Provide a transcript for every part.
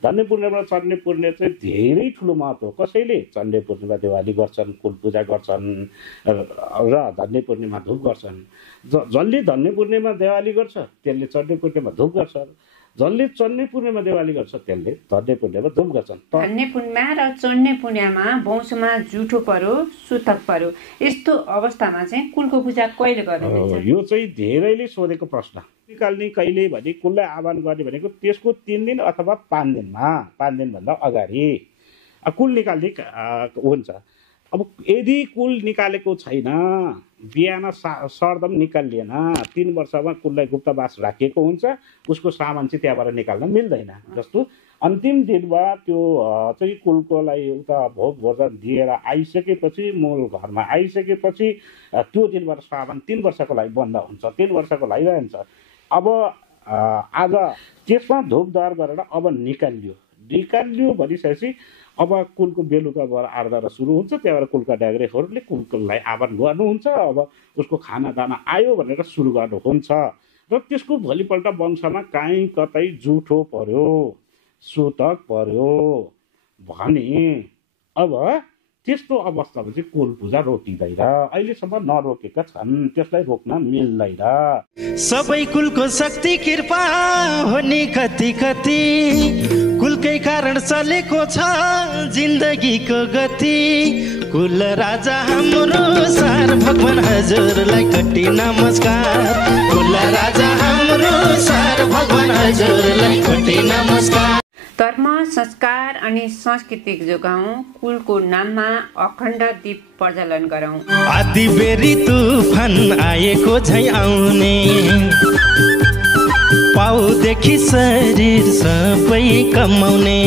धन्य पूर्णिमा चन्ने पूर्णे चाहिँ धेरै ठुलो महत्त्व। कसैले चन्ने पूर्णिमा दिवाली गर्छन्, कुल पूजा गर्छन् र धन्य पूर्णिमा धुप गर्छन्। जसले धन्य पूर्णिमा दिवाली गर्छ त्यसले चन्ने पूर्णिमा धुप गर्छ, जसले चन्ने पूर्णिमा दिवाली गर्छ त्यसले धन्य पूर्णिमा धुप गर्छन्। धन्य पूर्णिमा र चन्ने पूर्णिमामा वंशमा जुठो पर्यो, सुतक पर्यो, यस्तो अवस्थामा चाहिँ कुलको पूजा कहिले गर्नुहुन्छ? यो चाहिँ धेरैले सोधेको प्रश्न। निकाल्ने कहिले भने कुललाई आह्वान गर्ने भनेको त्यसको 3 दिन अथवा 5 दिनमा, 5 दिनभन्दा अगाडि कुल निकाल्ने हुन्छ। अब यदि कुल निकालेको छैन, बिहान सर्दम निकालिएन, 3 वर्षमा कुललाई गुप्तवास राखिएको हुन्छ, उसको सामान चाहिँ त्यहाँबाट निकाल्न मिल्दैन। जस्तो अन्तिम दिनमा त्यो चाहिँ कुलकोलाई उता भोग भोजन दिएर आइसकेपछि, मूल घरमा आइसकेपछि त्यो दिनबाट सामान 3 वर्षको लागि बन्द हुन्छ, 3 वर्षको लागि रहन्छ। अब आज त्यसमा धुपदार गरेर अब निकालियो भनिसकेपछि अब कुलको बेलुका भएर आरदारा सुरु हुन्छ। त्यहाँबाट कुलका डाग्रेहरूले कुललाई आह्वान गर्नुहुन्छ। अब उसको खानादाना आयो भनेर सुरु गर्नुहुन्छ र त्यसको भोलिपल्ट वंशमा काहीँ कतै जुठो पर्यो, सुतक पर्यो भने अब त्यस्तो अवस्थामा चाहिँ कुल पूजा रोकिँदैन। अहिलेसम्म नरोकेका छन्, त्यसलाई रोक्न मिल्दैन। सबै कुलको शक्ति कृपा हो नि कति कति, कुलकै कारण चलेको छ जिन्दगीको गति। कुल राजा हाम्रो सार भगवान हजुरलाई कति नमस्कार। कुल राजा हाम्रो सार भगवान हजुरलाई कति नमस्कार। धर्म, संस्कार अनि संस्कृति जोगाउँ, कुलको नाममा अखण्ड दीप प्रज्वलन गरौँ। आदि बेरी तुफान आएको झै आउने, पाउदेखि शरीर सबै कमाउने।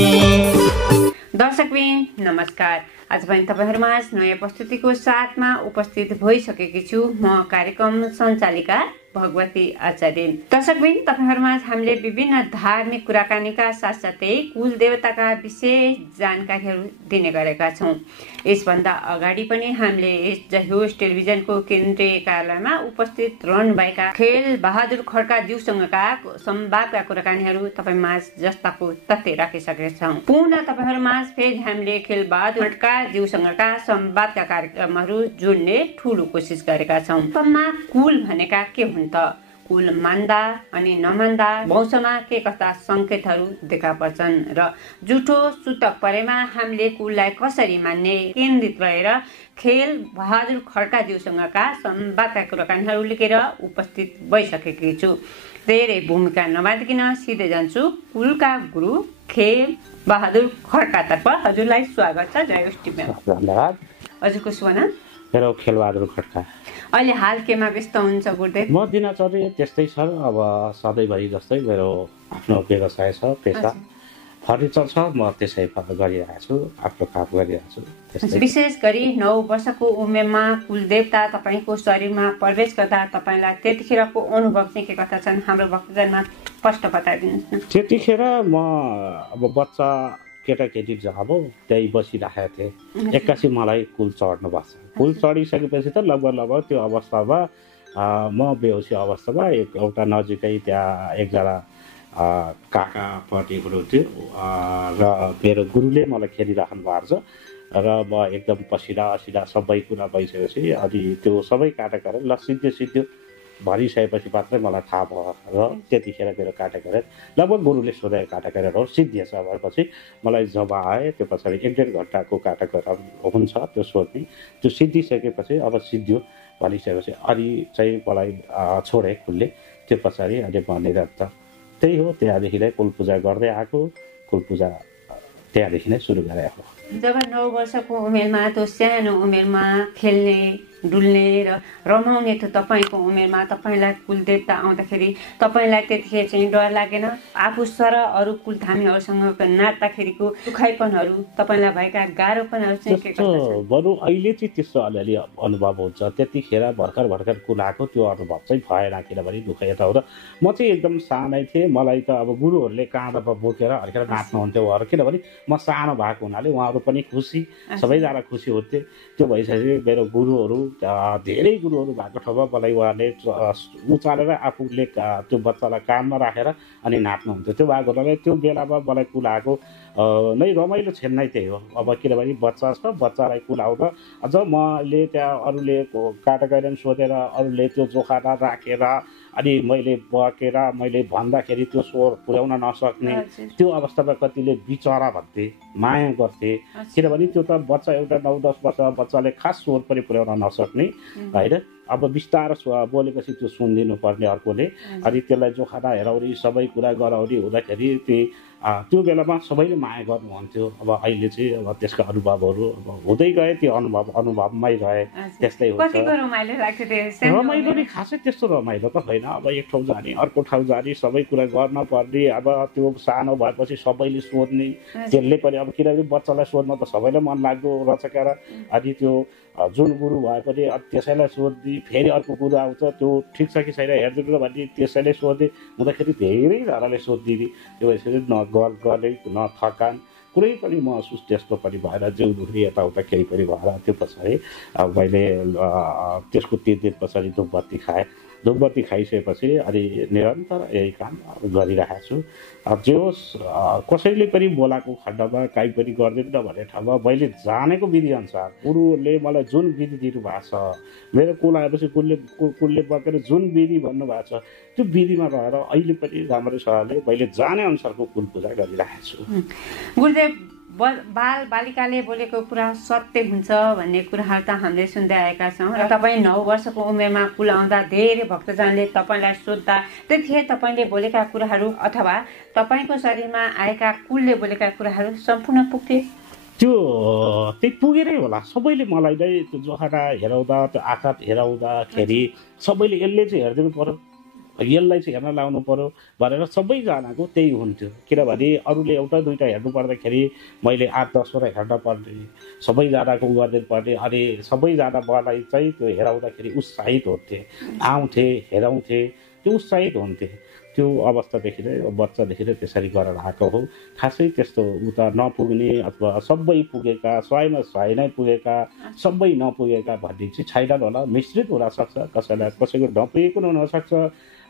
दर्शकबिन नमस्कार। आज पनि तपाईहरुमा नयाँ प्रस्तुतिको साथमा उपस्थित भइसकेकी छु म कार्यक्रम सञ्चालिका भगवती आचार्य। दर्शकबिन तपाईहरुमा हामीले विभिन्न धार्मिक कुराकानीका साथसाथै कुल देवताका विशेष जानकारीहरू दिने गरेका छौं। यसभन्दा अगाडि पनि हामीले जहोस टेलिभिजनको केन्द्रीय कार्यालयमा उपस्थित रहनुभएका खेल बहादुर खड्का ज्यूसँगका संवादका कुराकानीहरू तपाईमाझ जस्ताको तथ्य राखिसकेका छौं। पुनः तपाईहरुमाझ फेरि हामीले खेल बहादुर खड्का ज्यूसँगका संवादका कार्यक्रमहरू जोड्ने ठूलो कोसिस गरेका छौं। वास्तवमा कुल भनेका के हुन् त? कुल मान्दा अनि नमान्दा वंशमा के कस्ता संकेतहरू देखा पर्छन् र जुठो सुतक परेमा हामीले कुललाई कसरी मान्ने केन्द्रित रहेर खेल बहादुर खड्का ज्यूसँगका संवादका कुराकानीहरू लिएर उपस्थित भइसकेकी छु। धेरै भूमिका नबाँधिकन सिधै जान्छु कुलका गुरु खेल बहादुर खड्कातर्फ। हजुरलाई स्वागत छ। जय होस् टिममा। धन्यवाद। हजुरको शुभ नाम? मेरो खेल बहादुर खड्का। अहिले हाल केमा व्यस्त हुन्छ गुरुदेव? म दिनचर्या त्यस्तै छ, अब सधैँभरि जस्तै मेरो आफ्नो व्यवसाय छ, पेसा फर्निचर छ, म त्यसै गरिरहेको छु, आफ्नो काम गरिरहेको छु। विशेष गरी 9 वर्षको उमेरमा कुलदेवता तपाईको शरीरमा प्रवेश गर्दा तपाईलाई त्यतिखेरको अनुभव चाहिँ के कथा छन् हाम्रो भक्तजनमा स्पष्ट बताइदिनुहोस् न। त्यतिखेर म अब बच्चा केटाकेटी जब त्यही बसिरहेको थिएँ, एक्कासी मलाई कुल चढ्नु भएको छ। कुल चढिसकेपछि त लगभग त्यो अवस्थामा म बेहोसी अवस्थामा एउटा नजिकै त्यहाँ एकजना काकापट्टि हुनुहुन्थ्यो र मेरो गुरुले मलाई खेलिराख्नु भएको छ र म एकदम पसिना असिना सबै कुरा भइसकेपछि अनि त्यो सबै काटेर ल सिद्धो भरिसकेपछि मात्रै मलाई थाहा भयो र त्यतिखेर मेरो काटेर लगभग गुरुले सोधेको काटेर हो सिद्धिएछ भएपछि मलाई जब आए त्यो पछाडि 1-1.5 घन्टाको काटेर हुन्छ त्यो सोध्ने, त्यो सिद्धिसकेपछि अब सिद्धियो भनिसकेपछि अनि चाहिँ मलाई छोडे कुलले। त्यो पछाडि अनि म निरन्तर त्यही हो, त्यहाँदेखि नै कुल पूजा गर्दै आएको, कुल पूजा त्यहाँदेखि नै सुरु गरेको। जब 9 वर्षको उमेरमा त्यो सानो उमेरमा खेल्ने डुल्ने र रमाउने थियो तपाईको उमेरमा, तपाईलाई कुलदेवता आउँदाखेरि तपाईलाई त्यतिखेर चाहिँ डर लागेन? आफू सर अरू कुलधामीहरूसँग नाच्दाखेरिको दुखाइपनहरू तपाईलाई भएका गाह्रोपनहरू चाहिँ के कस्ता? बरु अहिले चाहिँ त्यस्तो अलिअलि अनुभव हुन्छ, त्यतिखेर भर्खर कुल आएको त्यो अनुभव चाहिँ भएन। किनभने दुःख यता हो र म चाहिँ एकदम सानै थिएँ, मलाई त अब गुरुहरूले काँधमा बोकेर हर्केर नाच्नुहुन्थ्यो उहाँहरू, किनभने म सानो भएको हुनाले उहाँहरू पनि खुसी, सबैजना खुसी हुन्थे। त्यो भइसकेपछि मेरो गुरुहरू धेरै गुरुहरू भएको ठाउँमा मलाई उहाँले उचालेर आफूले त्यो बच्चालाई कानमा राखेर अनि नाच्नुहुन्थ्यो। त्यो भएको हुनाले त्यो बेलामा मलाई कुलाएको नै रमाइलो क्षण नै त्यही हो। अब किनभने बच्चा छ, बच्चालाई कुलाउन अझ मैले त्यहाँ अरूले काटागैरन सोधेर अरूले त्यो जोखाना राखेर अनि मैले बकेर मैले भन्दाखेरि त्यो स्वर पुर्याउन नसक्ने त्यो अवस्थामा कतिले बिचरा भन्थे, माया गर्थे। किनभने त्यो त बच्चा एउटा 9-10 वर्ष बच्चाले खास स्वर पनि पुर्याउन नसक्ने होइन। अब बिस्तारो बोलेपछि त्यो सुनिदिनु पर्ने अर्कोले, अनि त्यसलाई जोखाना हेराउने सबै कुरा गराउने हुँदाखेरि त्यो बेलामा सबैले माया गर्नुहुन्थ्यो। अब अहिले चाहिँ अब त्यसका अनुभवहरू अब हुँदै गए, त्यो अनुभवमै रहे, त्यस्तै हुन्छ। रमाइलो नि खासै त्यस्तो रमाइलो त होइन। अब एक ठाउँ जाने अर्को ठाउँ जाने सबै कुरा गर्न पर्ने, अब त्यो सानो भएपछि सबैले सोध्ने, त्यसले पनि अब किनभने बच्चालाई सोध्न त सबैलाई मन लाग्दो रहेछ क्या। अनि त्यो जुन गुरु भए पनि त्यसैलाई सोध्ने, फेरि अर्को गुरु आउँछ त्यो ठिक छ कि छैन हेरिदिनु भन्ने, त्यसैले सोध्ने हुँदाखेरि धेरैजनाले सोधिदिने। त्यो भएपछि न गर्ने न थकान कुनै पनि महसुस त्यस्तो पनि भएर जिउ दुख्ने यताउता केही पनि भएर त्यो पछाडि मैले त्यसको 3 दिन पछाडि धुपबत्ती खाएँ। धुपबत्ती खाइसकेपछि अनि निरन्तर यही काम गरिरहेको छु। जो कसैले पनि बोलाएको खण्डमा काहीँ पनि गरिदिनु भन्ने ठाउँमा मैले जानेको विधिअनुसार गुरुले मलाई जुन विधि दिनुभएको छ, मेरो कुल आएपछि कुलले बकेर जुन विधि भन्नुभएको छ त्यो विधिमा रहेर अहिले पनि राम्रोसँगले मैले जाने अनुसारको कुल पूजा गरिरहेको छु। गुरुदेव, बाल बालिकाले बोलेको कुरा सत्य हुन्छ भन्ने कुराहरू त हामीले सुन्दै आएका छौँ र तपाईँ 9 वर्षको उमेरमा कुल आउँदा धेरै भक्तजनले तपाईँलाई सोद्धा त्यतिखेर तपाईँले बोलेका कुराहरू अथवा तपाईँको शरीरमा आएका कुलले बोलेका कुराहरू सम्पूर्ण पुग्थे? त्यही पुगेरै होला। सबैले मलाई नै त्यो जोखाना हेराउँदा, त्यो आघात हेराउँदाखेरि सबैले यसले चाहिँ हेरिदिनु पर्यो, यसलाई चाहिँ हेर्न लाउनु पर्यो भनेर सबैजनाको त्यही हुन्थ्यो। किनभने अरूले एउटा दुईवटा हेर्नु पर्दाखेरि मैले 8-10वटा हेर्न पर्ने, सबैजनाको गरिदिनु पर्ने। अनि सबैजना मलाई चाहिँ त्यो हेराउँदाखेरि उत्साहित हुन्थे, आउँथे, हेराउँथे, त्यो उत्साहित हुन्थे। त्यो अवस्थादेखि नै बच्चादेखि नै त्यसरी गरेर आएको हो। खासै त्यस्तो उता नपुग्ने अथवा सबै पुगेका, 100मा 100 नै पुगेका, सबै नपुगेका भन्ने चाहिँ छैन होला। मिश्रित हुनसक्छ, कसैलाई कसैको नपुगेको हुनसक्छ।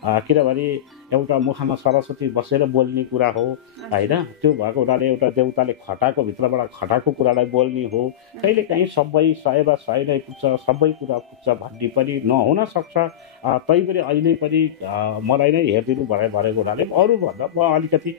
किनभने एउटा मुखमा सरस्वती बसेर बोल्ने कुरा हो होइन। त्यो भएको हुनाले एउटा देउताले खटाको भित्रबाट खटाको कुरालाई बोल्ने हो। कहिले काहीँ सबै 100मा 100 नै पुग्छ, सबै कुरा पुग्छ भन्ने पनि नहुन सक्छ। तैपनि अहिले पनि मलाई नै हेरिदिनु भनेको हुनाले अरूभन्दा म अलिकति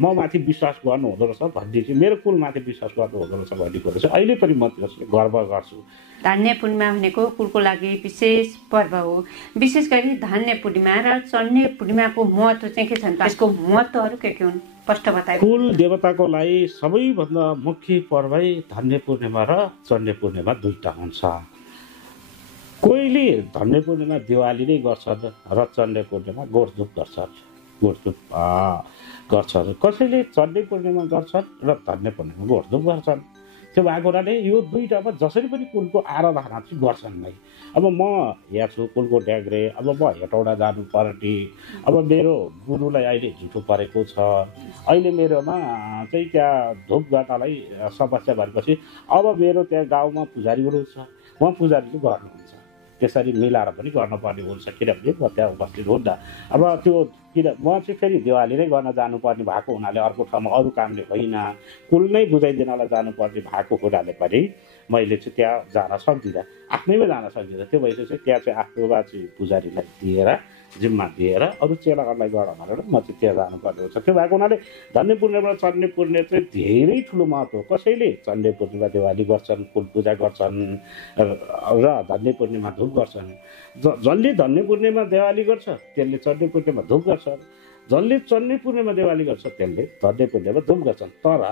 म माथि विश्वास गर्नु हुँदो रहेछ भन्ने चाहिँ, मेरो कुलमाथि विश्वास गर्नु हुँदो रहेछ भन्ने कुरो चाहिँ अहिले पनि म त्यसले गर्व गर्छु। धान्य पूर्णिमा भनेको कुलको लागि विशेष पर्व हो। विशेष गरी धान्य पूर्णिमा र चन्ने पूर्णिमाको महत्त्व चाहिँ के छ? यसको महत्त्वहरू के हुन् स्पष्ट बताए। कुल देवताको लागि सबैभन्दा मुख्य पर्वै धान्य पूर्णिमा र चन्ने पूर्णिमा दुईटा हुन्छ। कोहीले धन्य पूर्णिमा दिवाली नै गर्छन् र चन्ने पूर्णिमा गोठधुप गर्छन्, कसैले चन्ने पूर्णिमा गर्छन् र धन्य पूर्णिमा गोठधुप गर्छन्। त्यो भएको हुनाले यो दुईटामा जसरी पनि कुलको आराधना चाहिँ गर्छन् नै। अब म यहाँ छु कुलको ड्याग्रे, अब म हेटौडा जानुपर्ने, अब मेरो गुरुलाई अहिले झुठो परेको छ, अहिले मेरोमा चाहिँ त्यहाँ धुप गर्नलाई समस्या भएपछि अब मेरो त्यहाँ गाउँमा पुजारी गुरु छ, उहाँ पुजारीले गर्नुहुन्छ। त्यसरी मिलाएर पनि गर्नुपर्ने हुन्छ किनभने म त्यहाँ उपस्थित हुन्न। अब त्यो म चाहिँ फेरि दिवाली नै गर्न जानुपर्ने भएको हुनाले अर्को ठाउँमा अरू कामले होइन, कुल नै बुझाइदिनलाई जानुपर्ने भएको हुनाले पनि मैले चाहिँ त्यहाँ जान सक्दिनँ, आफ्नैमा जान सक्दिनँ। त्यो भएपछि चाहिँ त्यहाँ चाहिँ आफ्नोमा चाहिँ पुजारीलाई दिएर जिम्मा दिएर अरू चेलाहरूलाई गर भनेर म चाहिँ त्यहाँ जानुपर्ने हुन्छ। त्यो भएको हुनाले धन्य पूर्णिमा चन्ने पूर्णिमा चाहिँ धेरै ठुलो महत्त्व। कसैले चन्ने पूर्णिमा दिवाली गर्छन्, कुल पूजा गर्छन् र धन्य पूर्णिमा धुप गर्छन्। जसले धन्य पूर्णिमा दिवाली गर्छ त्यसले चन्ने पूर्णिमा धुप गर्छन्, जसले चन्ने पूर्णिमा दिवाली गर्छ त्यसले धन्य पूर्णिमा धुप गर्छन्। तर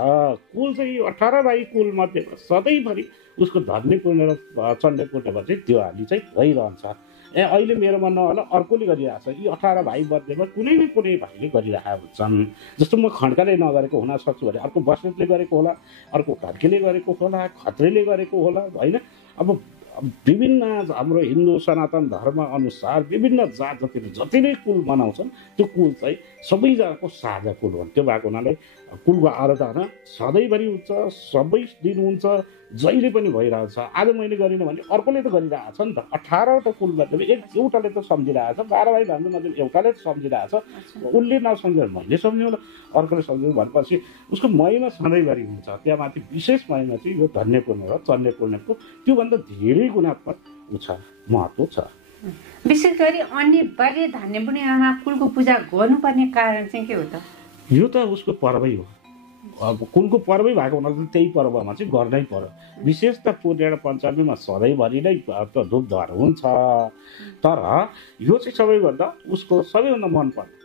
कुल चाहिँ 18 भाइ कुलमध्ये सधैँभरि उसको धन्य पूर्णिमा चन्ने पूर्णिमा चाहिँ दिवाली चाहिँ भइरहन्छ। अहिले मेरोमा नहोला अर्कोले गरिरहेको छ। यी 18 भाइ मध्येमा कुनै न कुनै भाइले गरिरहेका हुन्छन्। जस्तो म खड्काले नगरेको हुन सक्छु भने अर्को बस्नेतले गरेको होला, अर्को घड्केले गरेको होला, खत्रीले गरेको होला होइन। अब विभिन्न हाम्रो हिन्दू सनातन धर्म अनुसार विभिन्न जात जति नै कुल मनाउँछन् त्यो कुल चाहिँ सबैजनाको साझा कुल हो। त्यो भएको हुनाले कुलको आराधना सधैँभरि हुन्छ, सबै दिन हुन्छ, जहिले पनि भइरहेछ। आज मैले गरिनँ भने अर्कोले त गरिरहेछ नि त। 18वटा कुल मतलब एउटाले त सम्झिरहेछ, 12 भाइ भन्नु मतलब एउटाले त सम्झिरहेछ। उसले नसम्झेर मैले सम्झ्यौँ, अर्कोले सम्झ्यौँ भनेपछि उसको महिमा सधैँभरि हुन्छ। त्यहाँ माथि विशेष महिमा चाहिँ यो धन्य पूर्ण र चन्य पूर्णको त्योभन्दा धेरै गुणात्मक महत्त्व छ। विशेष गरी अनिवार्य धान्य पूर्णिमामा कुलको पूजा गर्नुपर्ने कारण चाहिँ के हो त? यो त उसको पर्वै हो। अब कुलको पर्वै भएको हुनाले त्यही पर्वमा चाहिँ गर्नै पर्यो। विशेष त पूर्णिमा पञ्चमीमा सधैँभरि नै धुपधर हुन्छ, तर यो चाहिँ सबैभन्दा उसको सबैभन्दा मनपर्ने,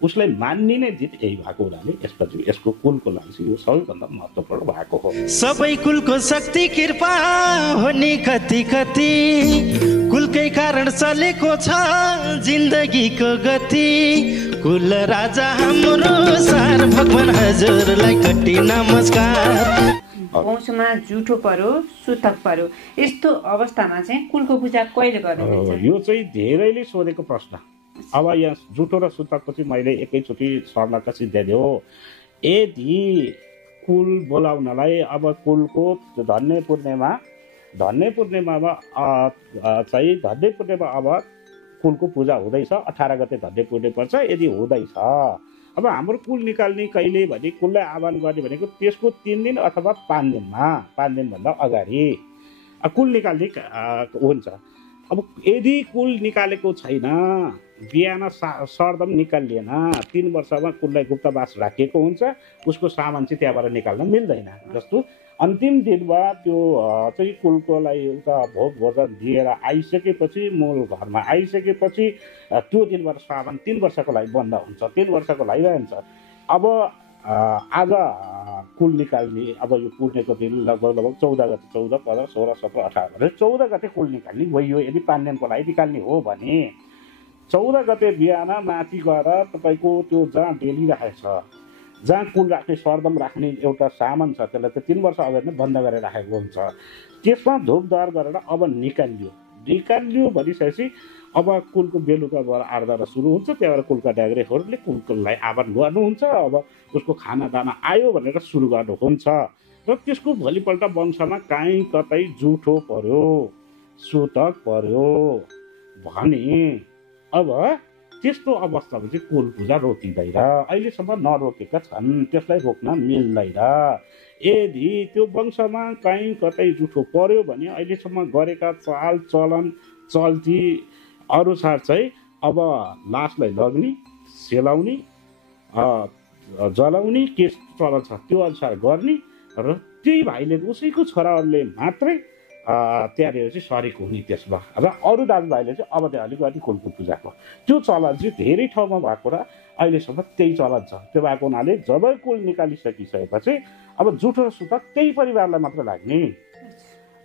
उसलाई मान्ने दिन यही भएको हुनाले यसपछि यसको कुलको लागि यो सबैभन्दा महत्त्वपूर्ण भएको हो। सबै कुलको शक्ति कृपा हो नि कति कति, कुलकै कारण चलेको छ जिन्दगीको गति। कुल राजा हाम्रो सार भगवान हजुरलाई कति नमस्कार। वंशमा जुठो पर्यो, सुतक पर्यो, यस्तो अवस्थामा चाहिँ कुलको पूजा कहिले गर्नुहुन्छ? यो चाहिँ धेरैले सोधेको प्रश्न। अब यहाँ जुठो र सुतकको चाहिँ मैले एकैचोटि सर्लक्क सिद्ध्याइदियो। यदि कुल बोलाउनलाई अब कुलको धन्य पूर्णिमामा चाहिँ धन्य पूर्णिमा अब कुलको पूजा हुँदैछ, 18 गते धन्य पूर्णिमा पर्छ। यदि हुँदैछ अब हाम्रो कुल निकाल्ने कहिले भने कुललाई आह्वान गर्ने भनेको त्यसको 3 दिन अथवा 5 दिनमा, 5 दिनभन्दा अगाडि कुल निकाल्ने हुन्छ। अब यदि कुल निकालेको छैन, बिहान सरदम निकालिएन, 3 वर्षमा कुललाई गुप्तवास राखिएको हुन्छ, उसको सामान चाहिँ त्यहाँबाट निकाल्न मिल्दैन। जस्तो अन्तिम दिनमा त्यो चाहिँ कुलकोलाई एउटा भोग भोजन दिएर आइसकेपछि, मूल घरमा आइसकेपछि त्यो दिनबाट सामान 3 वर्षको लागि बन्द हुन्छ, 3 वर्षको लागि रहन्छ। अब आज कुल निकाल्ने, अब यो पुर्णेको दिन लगभग 14 गते, 14, 15, 16, 17, 18 14 गते कुल निकाल्ने गइयो। यदि 5 दिनको लागि निकाल्ने हो भने 14 गते बिहान माथि गएर तपाईँको त्यो जहाँ डेली राखेको छ, जहाँ कुल राख्ने सरदम राख्ने एउटा सामान छ, त्यसलाई त 3 वर्ष अगाडि नै बन्द गरेर राखेको हुन्छ। त्यसमा धुपधार गरेर अब निकालियो भनिसकेपछि अब कुलको बेलुकाबाट आराधना सुरु हुन्छ। त्यहाँबाट कुलका ड्याग्रेहरूले कुललाई आह्वान गर्नुहुन्छ। अब उसको खानादाना आयो भनेर सुरु गर्नुहुन्छ र त्यसको भोलिपल्ट वंशमा काहीँ कतै जुठो पर्यो, सुतक पर्यो भने अब त्यस्तो अवस्थामा चाहिँ कुल पूजा रोकिँदैन। अहिलेसम्म नरोकेका छन्, त्यसलाई रोक्न मिल्दैन। यदि त्यो वंशमा काहीँ कतै जुठो पर्यो भने अहिलेसम्म गरेका चाल चलन चल्ती अनुसार चाहिँ अब लासलाई लग्ने, सेलाउने, जलाउने के चलन छ त्यो अनुसार गर्ने र त्यही भाइले उसैको छोराहरूले मात्रै त्यहाँनिर चाहिँ सरेक हुने त्यसमा। र अरू दाजुभाइले चाहिँ अब त्यहाँ अलिकति कुलको पूजाको त्यो चलन चाहिँ धेरै ठाउँमा भएको र अहिलेसम्म त्यही चलन छ। त्यो भएको हुनाले जब कुल निकालिसकिसकेपछि अब जुठो र सुतक त्यही परिवारलाई मात्र लाग्ने।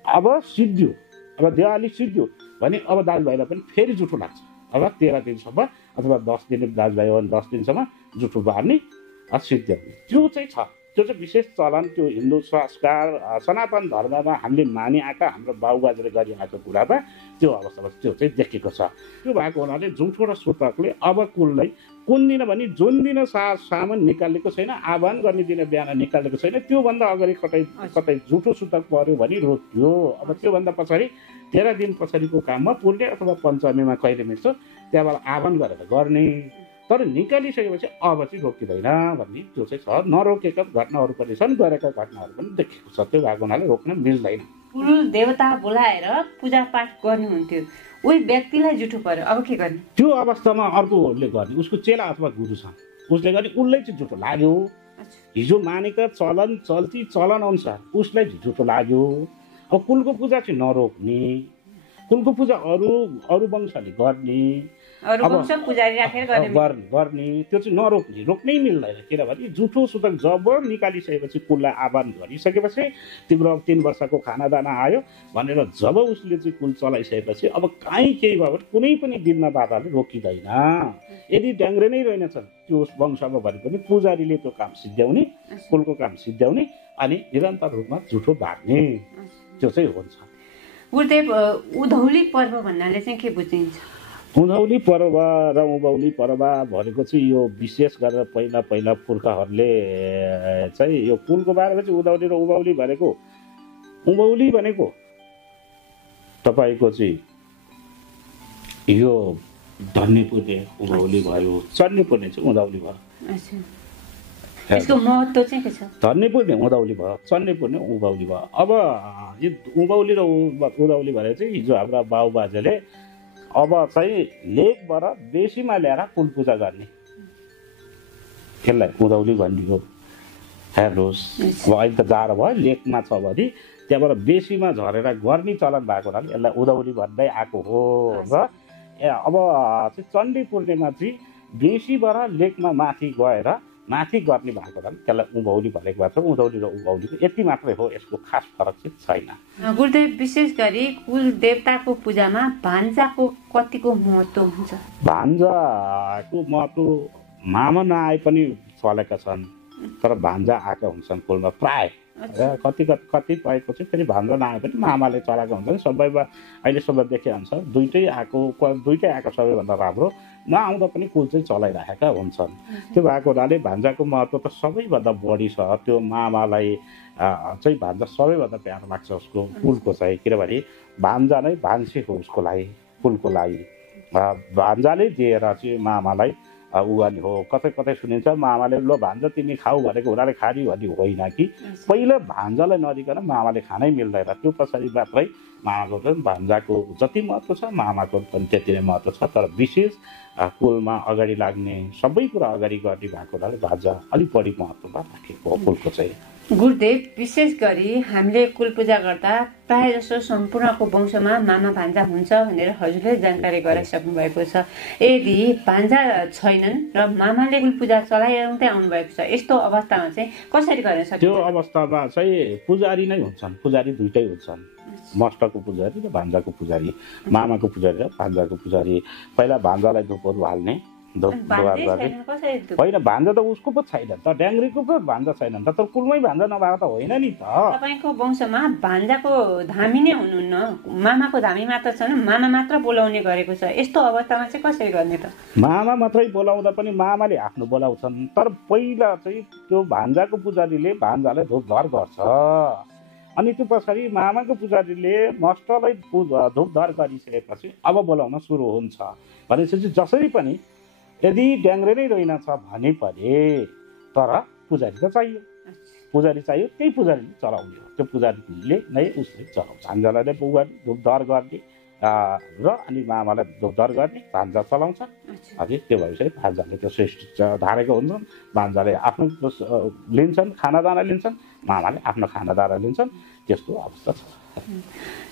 अब सिद्धियो, अब दिवाली सिद्धियो भने अब दाजुभाइलाई पनि फेरि जुठो लाग्छ। अब 13 दिनसम्म अथवा 10 दिन दाजुभाइ हो भने 10 दिनसम्म जुठो बार्ने सिद्ध्याउने त्यो चाहिँ छ। त्यो चाहिँ विशेष चलन, त्यो हिन्दू संस्कार सनातन धर्ममा हामीले मानिआएका, हाम्रो बाबुबाजेले गरिआएको कुरामा त्यो अवस्थामा त्यो चाहिँ देखेको छ। त्यो भएको हुनाले जुठो र सुतकले अब कुललाई कुन दिन भने जुन दिन सामान निकालेको छैन, आह्वान गर्ने दिन बिहान निकालेको छैन, त्योभन्दा अगाडि कतै जुठो सुतक पर्यो भने रोकियो। अब त्योभन्दा पछाडि 13 दिन पछाडिको काममा पूर्णे अथवा पञ्चमीमा कहिले मिल्छ त्यहाँबाट आह्वान गरेर गर्ने। तर निकालिसकेपछि अब चाहिँ रोकिँदैन भन्ने त्यो चाहिँ छ। नरोकेका घटनाहरू पनि छन्, गरेका घटनाहरू पनि देखेको छ। त्यो भएको हुनाले रोक्न मिल्दैन। कुल देवता बोलाएर पूजापाठ गर्नुहुन्थ्यो, उही व्यक्तिलाई जुठो पर्यो, अब के गर्ने? त्यो अवस्थामा अर्कोले गर्ने, उसको चेला अथवा गुरु छ, उसले गर्ने, उसलाई चाहिँ जुठो लाग्यो। हिजो मानेका चलन चल्ती चलन अनुसार उसलाई जुठो लाग्यो। अब कुलको पूजा चाहिँ नरोक्ने, कुलको पूजा अरू वंशले गर्ने, गर्ने त्यो चाहिँ नरोक्ने, रोक्नै मिल्दैन। किनभने जुठो सुतक जब निकालिसकेपछि कुललाई आह्वान गरिसकेपछि तिम्रो 3 वर्षको खानादाना आयो भनेर जब उसले चाहिँ कुल चलाइसकेपछि अब काहीँ केही भयो भने कुनै पनि दिनमा बाधाले रोकिँदैन। यदि ड्याङ्ग्रे नै रहेनछन् त्यो वंशमा भने पनि पुजारीले त्यो काम सिद्ध्याउने, कुलको काम सिद्ध्याउने अनि निरन्तर रूपमा जुठो बार्ने त्यो चाहिँ हुन्छ। गुरुदेव, उधौली पर्व भन्नाले चाहिँ के बुझिन्छ? उँधौली पर्व र उँभौली पर्व भनेको चाहिँ यो विशेष गरेर पहिला पहिला पुर्खाहरूले चाहिँ यो कुलको बारेमा चाहिँ उँधौली र उँभौली भनेको उँभौली भनेको तपाईँको चाहिँ यो धन्ने पुर्ने उँभौली भयो, चन्ने पुर्ने चाहिँ उँधौली भयो। यसको महत्त्व चाहिँ के छ? धन्ने पुर्ने उँधौली भयो, चन्ने पुर्ने उँभौली भयो। अब यो उँभौली र उँधौली भनेर चाहिँ हिजो हाम्रा बाबुबाजेले अब चाहिँ लेकबाट बेसीमा ल्याएर कुल पूजा गर्ने, यसलाई उँधौली भनिदियो। हेर्नुहोस्, अब अहिले त जाडो भयो, लेकमा छ भने त्यहाँबाट बेसीमा झरेर गर्ने चलन भएको हुनाले यसलाई उँधौली भन्दै आएको हो। र अब चाहिँ चण्डी पूर्णिमा चाहिँ बेसीबाट लेकमा माथि गएर माथि गर्ने भएको हुनाले त्यसलाई उँभौली भनेको भन्छ। उँधौली र उँभौलीको यति मात्रै हो, यसको खास फरक चाहिँ छैन। गुरुदेव, विशेष गरी कुल देवताको पूजामा भान्जाको कतिको महत्त्व हुन्छ? भान्जाको महत्त्व मामा नआए पनि चलेका छन्, तर भान्जा आएका हुन्छन् कुलमा प्राय। कति पाएको चाहिँ फेरि भान्जा नआए पनि मामाले चलाएका हुन्छन्। सबैमा अहिलेसम्म देखे अनुसार दुइटै आएको सबैभन्दा राम्रो, नआउँदा पनि कुल चाहिँ चलाइराखेका हुन्छन्। त्यो भएको हुनाले भान्जाको महत्त्व त सबैभन्दा बढी छ। त्यो मामालाई चाहिँ भान्जा सबैभन्दा प्यारो लाग्छ उसको कुलको चाहिँ, किनभने भान्जा नै भान्से हो उसको लागि, कुलको लागि। भान्जाले दिएर चाहिँ मामालाई ऊ गर्ने हो। कतै कतै सुनिन्छ मामाले ल भान्जा तिमी खाऊ भनेको हुनाले खाने भन्ने होइन कि, पहिला भान्जालाई नदिकन मामाले खानै मिल्दैन। त्यो पछाडि मात्रै मामाको पनि भान्जाको जति महत्त्व छ मामाको पनि त्यति नै महत्त्व छ। तर विशेष कुलमा अगाडि लाग्ने सबै कुरा अगाडि गर्ने भएको हुनाले भान्जा अलिक बढी महत्त्वमा राखेको हो कुलको चाहिँ। गुरुदेव, विशेष गरी हामीले कुल पूजा गर्दा प्राय जसो सम्पूर्णको वंशमा मामा भान्जा हुन्छ भनेर हजुरले जानकारी गराइसक्नु भएको छ। यदि भान्जा छैनन् र मामाले कुल पूजा चलाइरहँदै आउनु भएको छ, यस्तो अवस्थामा चाहिँ कसरी गर्न सकिन्छ? त्यो अवस्थामा चाहिँ पुजारी नै हुन्छन्, पुजारी दुइटै हुन्छन्, मष्टको पुजारी र भान्जाको पुजारी, मामाको पुजारी र भान्जाको पुजारी। पहिला भान्जालाई धुपहरू हाल्ने, होइन भान्जा त उसको पो छैन त, ड्याङ्ग्रीको पो भान्जा छैन त, तर कुलमै भान्जा नभएको त होइन नि त। तपाईँको वंशमा भान्जाको धामी नै हुनुहुन्न, मामाको धामी मात्र छन्, मामा मात्र बोलाउने गरेको छ। यस्तो अवस्थामा चाहिँ कसरी गर्ने त? मामा मात्रै बोलाउँदा पनि मामाले आफ्नो बोलाउँछन्, तर पहिला चाहिँ त्यो भान्जाको पुजारीले भान्जालाई धुपधर गर्छ, अनि त्यो पछाडि मामाको पुजारीले मष्टलाई धुपधर गरिसकेपछि अब बोलाउन सुरु हुन्छ। भनेपछि जसरी पनि यदि ड्याङ्ग्रे नै रहेनछ भने पनि तर पुजारी त चाहियो, पुजारी चाहियो, त्यही पुजारीले चलाउने हो। त्यो पुजारीले नै उसले चलाउँछ, भान्जालाई नै धुपधर गर्ने र अनि मामालाई धुपधर गर्ने, भान्जा चलाउँछ। अनि त्यो भएपछि भान्जाले त्यो श्रेष्ठ धारेको हुन्छन्, भान्जाले आफ्नो लिन्छन्, खानादाना लिन्छन्, मामाले आफ्नो खानादाना लिन्छन्। त्यस्तो अवस्था छ।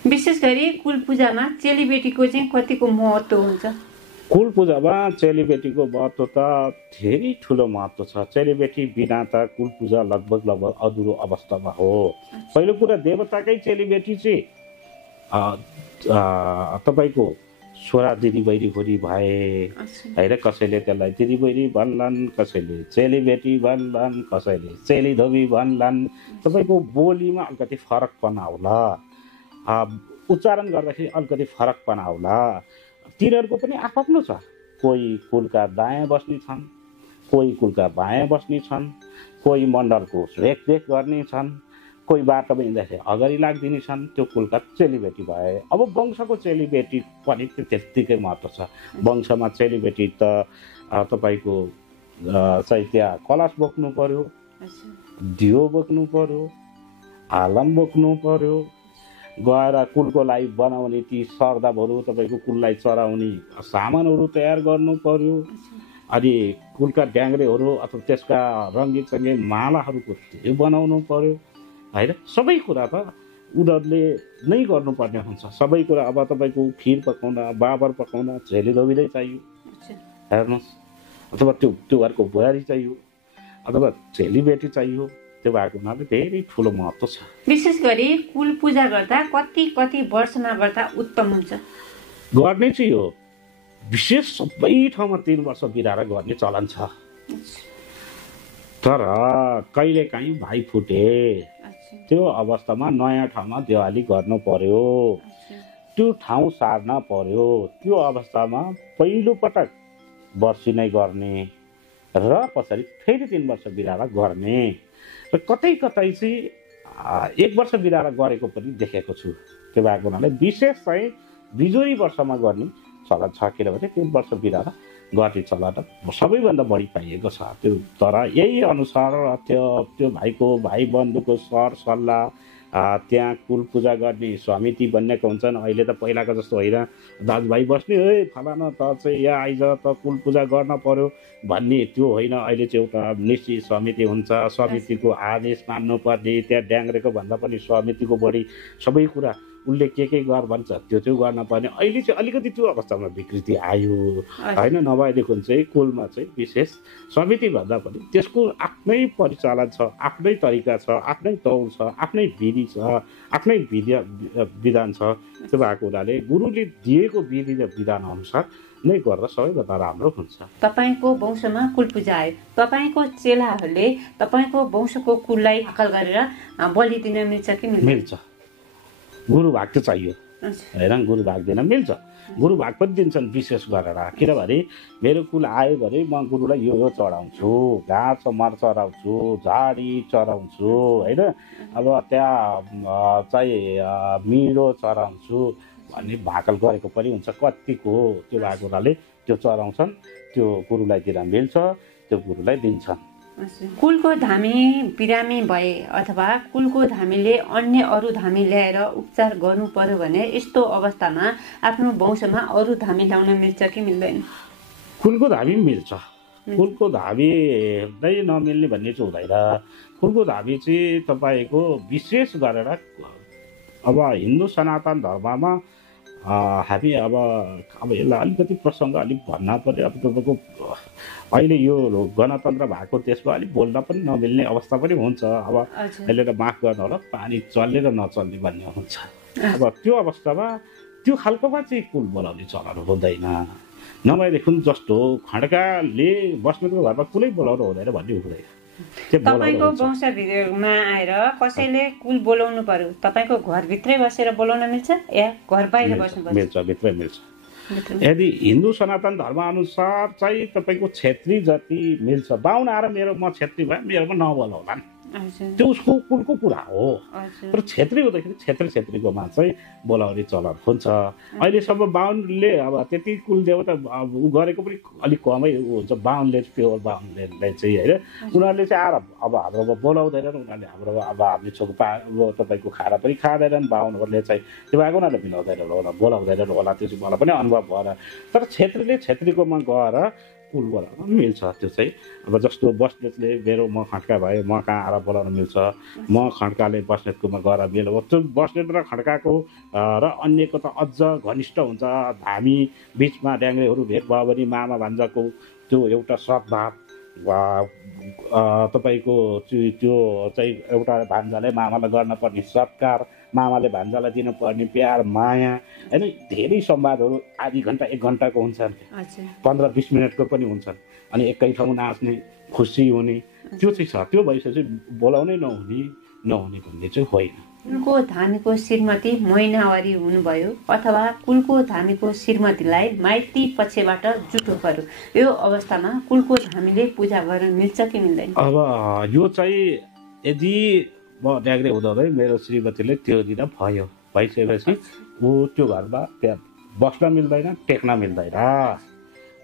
विशेष गरी कुल पूजामा चेलीबेटीको चाहिँ कतिको महत्त्व हुन्छ? कुल पूजामा चेलीबेटीको महत्त्व त धेरै ठुलो महत्त्व छ। चेलीबेटी बिना त कुल पूजा लगभग अधुरो अवस्थामा हो। पहिलो कुरा देवताकै चेलीबेटी चाहिँ तपाईँको छोरा दिदीबहिनी हुने भए होइन, कसैले त्यसलाई दिदीबहिनी भन्लान्, कसैले चेलीबेटी भन्लान्, कसैले चेलीधोबी भन्लान्। तपाईँको बोलीमा अलिकति फरकपना होला, उच्चारण गर्दाखेरि अलिकति फरकपना होला। तिनीहरूको पनि आफ्नो छ, कोही कुलका दायाँ बस्ने छन्, कोही कुलका बायाँ बस्ने छन्, कोही मण्डलको रेखदेख गर्ने छन्, कोही बाटोमा हिँड्दाखेरि अगाडि लागिदिने छन्। त्यो कुलका चेलीबेटी भए। अब वंशको चेलीबेटी पनि त्यत्तिकै महत्त्व छ। वंशमा चेलीबेटी त तपाईँको चाहिँ त्यहाँ कलश बोक्नु पर्यो, दियो बोक्नु पर्यो, आलम बोक्नु पर्यो, गएर कुलको लागि बनाउने ती सरदाबहरू, तपाईँको कुललाई चराउने सामानहरू तयार गर्नु पर्यो। अनि कुलका ड्याङ्ग्रेहरू अथवा त्यसका रङ्गी चङ्गे मालाहरूको त्यो बनाउनु पर्यो होइन। सबै कुरा त उनीहरूले नै गर्नुपर्ने हुन्छ। सबै कुरा अब तपाईँको खिर पकाउन, बाबर पकाउन चेलीधोबी नै चाहियो, हेर्नुहोस्, अथवा त्यो घरको बुहारी चाहियो, अथवा चेलीबेटी चाहियो। त्यो भएको हुनाले धेरै ठुलो महत्त्व छ। विशेष गरी कुल पूजा गर्दा कति वर्षमा गर्दा उत्तम हुन्छ? गर्ने चाहिँ हो विशेष सबै ठाउँमा 3 वर्ष बिराएर गर्ने चलन छ। तर कहिलेकाहीँ भाइ फुटे, त्यो अवस्थामा नयाँ ठाउँमा देवाली गर्नु पर्यो। त्यो ठाउँ सार्न पर्यो। त्यो अवस्थामा पहिलोपटक वर्षी नै गर्ने र पछाडि फेरि 3 वर्ष बिराएर गर्ने र कतै कतै चाहिँ 1 वर्ष बिराएर गरेको पनि देखेको छु। त्यो भएको हुनाले विशेष चाहिँ बिजोरी वर्षमा गर्ने चलन छ, किनभने 3 वर्ष बिराएर गर्ने चलन सबैभन्दा बढी पाइएको छ। त्यो तर यही अनुसार त्यो भाइ बन्धुको सर सल्लाह, त्यहाँ कुल पूजा गर्ने समिति बन्नेको हुन्छन्। अहिले त पहिलाको जस्तो होइन दाजुभाइ बस्ने है फलाना त चाहिँ यहाँ आइज त कुल पूजा गर्न पर्यो भन्ने त्यो होइन। अहिले चाहिँ एउटा निश्चित समिति हुन्छ, समितिको आदेश मान्नुपर्ने, त्यहाँ ड्याङ्ग्रेको भन्दा पनि समितिको बढी सबै कुरा उसले के गर भन्छ त्यो गर्न पर्ने। अहिले चाहिँ अलिकति त्यो अवस्थामा विकृति आयो होइन। नभएदेखि चाहिँ कुलमा चाहिँ विशेष समिति भन्दा पनि त्यसको आफ्नै परिचालन छ, आफ्नै तरिका छ, आफ्नै तौल छ, आफ्नै विधि छ, आफ्नै विधान छ। त्यो भएको हुनाले गुरुले दिएको विधि र विधान अनुसार नै गर्दा सबैभन्दा राम्रो हुन्छ। तपाईँको वंशमा कुल पूजा आयो, तपाईँको चेलाहरूले तपाईँको वंशको कुललाई हकल गरेर बलि दिन मिल्छ कि मिल्छ? गुरु भाग त चाहियो होइन, गुरु भाग दिन मिल्छ। गुरु भाग पनि दिन्छन् विशेष गरेर, किनभने मेरो कुल आयो भने म गुरुलाई यो चढाउँछु, घाँस मर चढाउँछु, झाडी चढाउँछु होइन। अब त्यहाँ चाहिँ मिरो चढाउँछु भन्ने भाकल गरेको पनि हुन्छ कतिको। त्यो भएको हुनाले त्यो चढाउँछन्, त्यो गुरुलाई दिन मिल्छ, त्यो गुरुलाई दिन्छन्। कुलको धामी बिरामी भए अथवा कुलको धामीले अन्य अरू धामी ल्याएर उपचार गर्नु पर्यो भने यस्तो अवस्थामा आफ्नो वंशमा अरू धामी ल्याउन मिल्छ कि मिल्दैन? कुलको धामी मिल्छ। कुलको धामी नै नमिल्ने भन्ने चाहिँ हुँदैन। कुलको धामी चाहिँ तपाईँको विशेष गरेर अब हिन्दू सनातन धर्ममा हामी अब यसलाई अलिकति प्रसङ्ग अलिक भन्न पर्यो। अब तपाईँको अहिले यो गणतन्त्र भएको देशमा अलिक बोल्न पनि नमिल्ने अवस्था पनि हुन्छ। अब अहिले त माफ गर्नु होला, पानी चल्ने र नचल्ने भन्ने हुन्छ। अब त्यो अवस्थामा त्यो खालकोमा चाहिँ कुल बोलाउने चलन हुँदैन। नभएदेखि जस्तो खड्काले बस्नेको घरमा कुलै बोलाउनु हुँदैन भन्ने हुँदैन। तपाईँको वंशमा आएर कसैले कुल बोलाउनु पर्यो, तपाईँको घरभित्रै बसेर बोलाउन मिल्छ या घर बाहिर बस्नुपर्छ? मिल्छ, भित्रै मिल्छ। यदि हिन्दू सनातन धर्म अनुसार चाहिँ तपाईँको छेत्री जति मिल्छ। बाहुन आएर मेरो म छेत्री भए मेरोमा नबोलाउलान्, त्यो उसको कुलको कुरा हो। तर छेत्री हुँदाखेरि छेत्रीकोमा चाहिँ बोलाउने चलन हुन्छ। अहिलेसम्म बाहुनले अब त्यति कुल देवता ऊ गरेको पनि अलिक कमै हुन्छ। बाहुनले प्योर बाहुनले चाहिँ होइन, उनीहरूले चाहिँ आएर अब हाम्रोमा बोलाउँदैनन्। उनीहरूले हाम्रोमा अब हामीले छोको अब तपाईँको खाना पनि खाँदैनन्। बाहुनहरूले चाहिँ त्यो भएको उनीहरूले मिलाउँदैनन् होला, बोलाउँदैनन् होला, त्यो चाहिँ मलाई पनि अनुभव भएर। तर छेत्रीले छेत्रीकोमा गएर कुल बोलाउन मिल्छ। त्यो चाहिँ अब जस्तो बस्नेतले मेरो म खड्का भए म कहाँ आएर बोलाउन मिल्छ, म खड्काले बस्नेतकोमा गएर मिल्छ। त्यो बस्नेत र खड्काको र अन्यको त अझ घनिष्ठ हुन्छ। धामी बिचमा ड्याङ्ग्रेहरू भेट भयो भने मामा भान्जाको त्यो एउटा सद्भाव, तपाईँको त्यो चाहिँ एउटा भान्जाले मामालाई गर्नुपर्ने सत्कार, मामाले भान्जालाई दिनुपर्ने प्यार माया होइन। धेरै संवादहरू आधी घन्टा 1 घन्टाको हुन्छन्, 15-20 मिनटको पनि हुन्छन्। अनि एकै ठाउँ नाच्ने, खुसी हुने त्यो चाहिँ छ। त्यो भइसकेपछि बोलाउनै नहुने भन्ने चाहिँ होइन। कुलको धामीको श्रीमती महिनावारी हुनुभयो अथवा कुलको धामीको श्रीमतीलाई माइती पक्षबाट जुठो पर्यो, यो अवस्थामा कुलको धामीले पूजा गर्न मिल्छ कि मिल्दैन? अब यो चाहिँ यदि म ड्याग्रे हुँदै मेरो श्रीमतीले त्यो दिन भइसकेपछि ऊ त्यो घरमा त्यहाँ बस्न मिल्दैन, टेक्न मिल्दैन।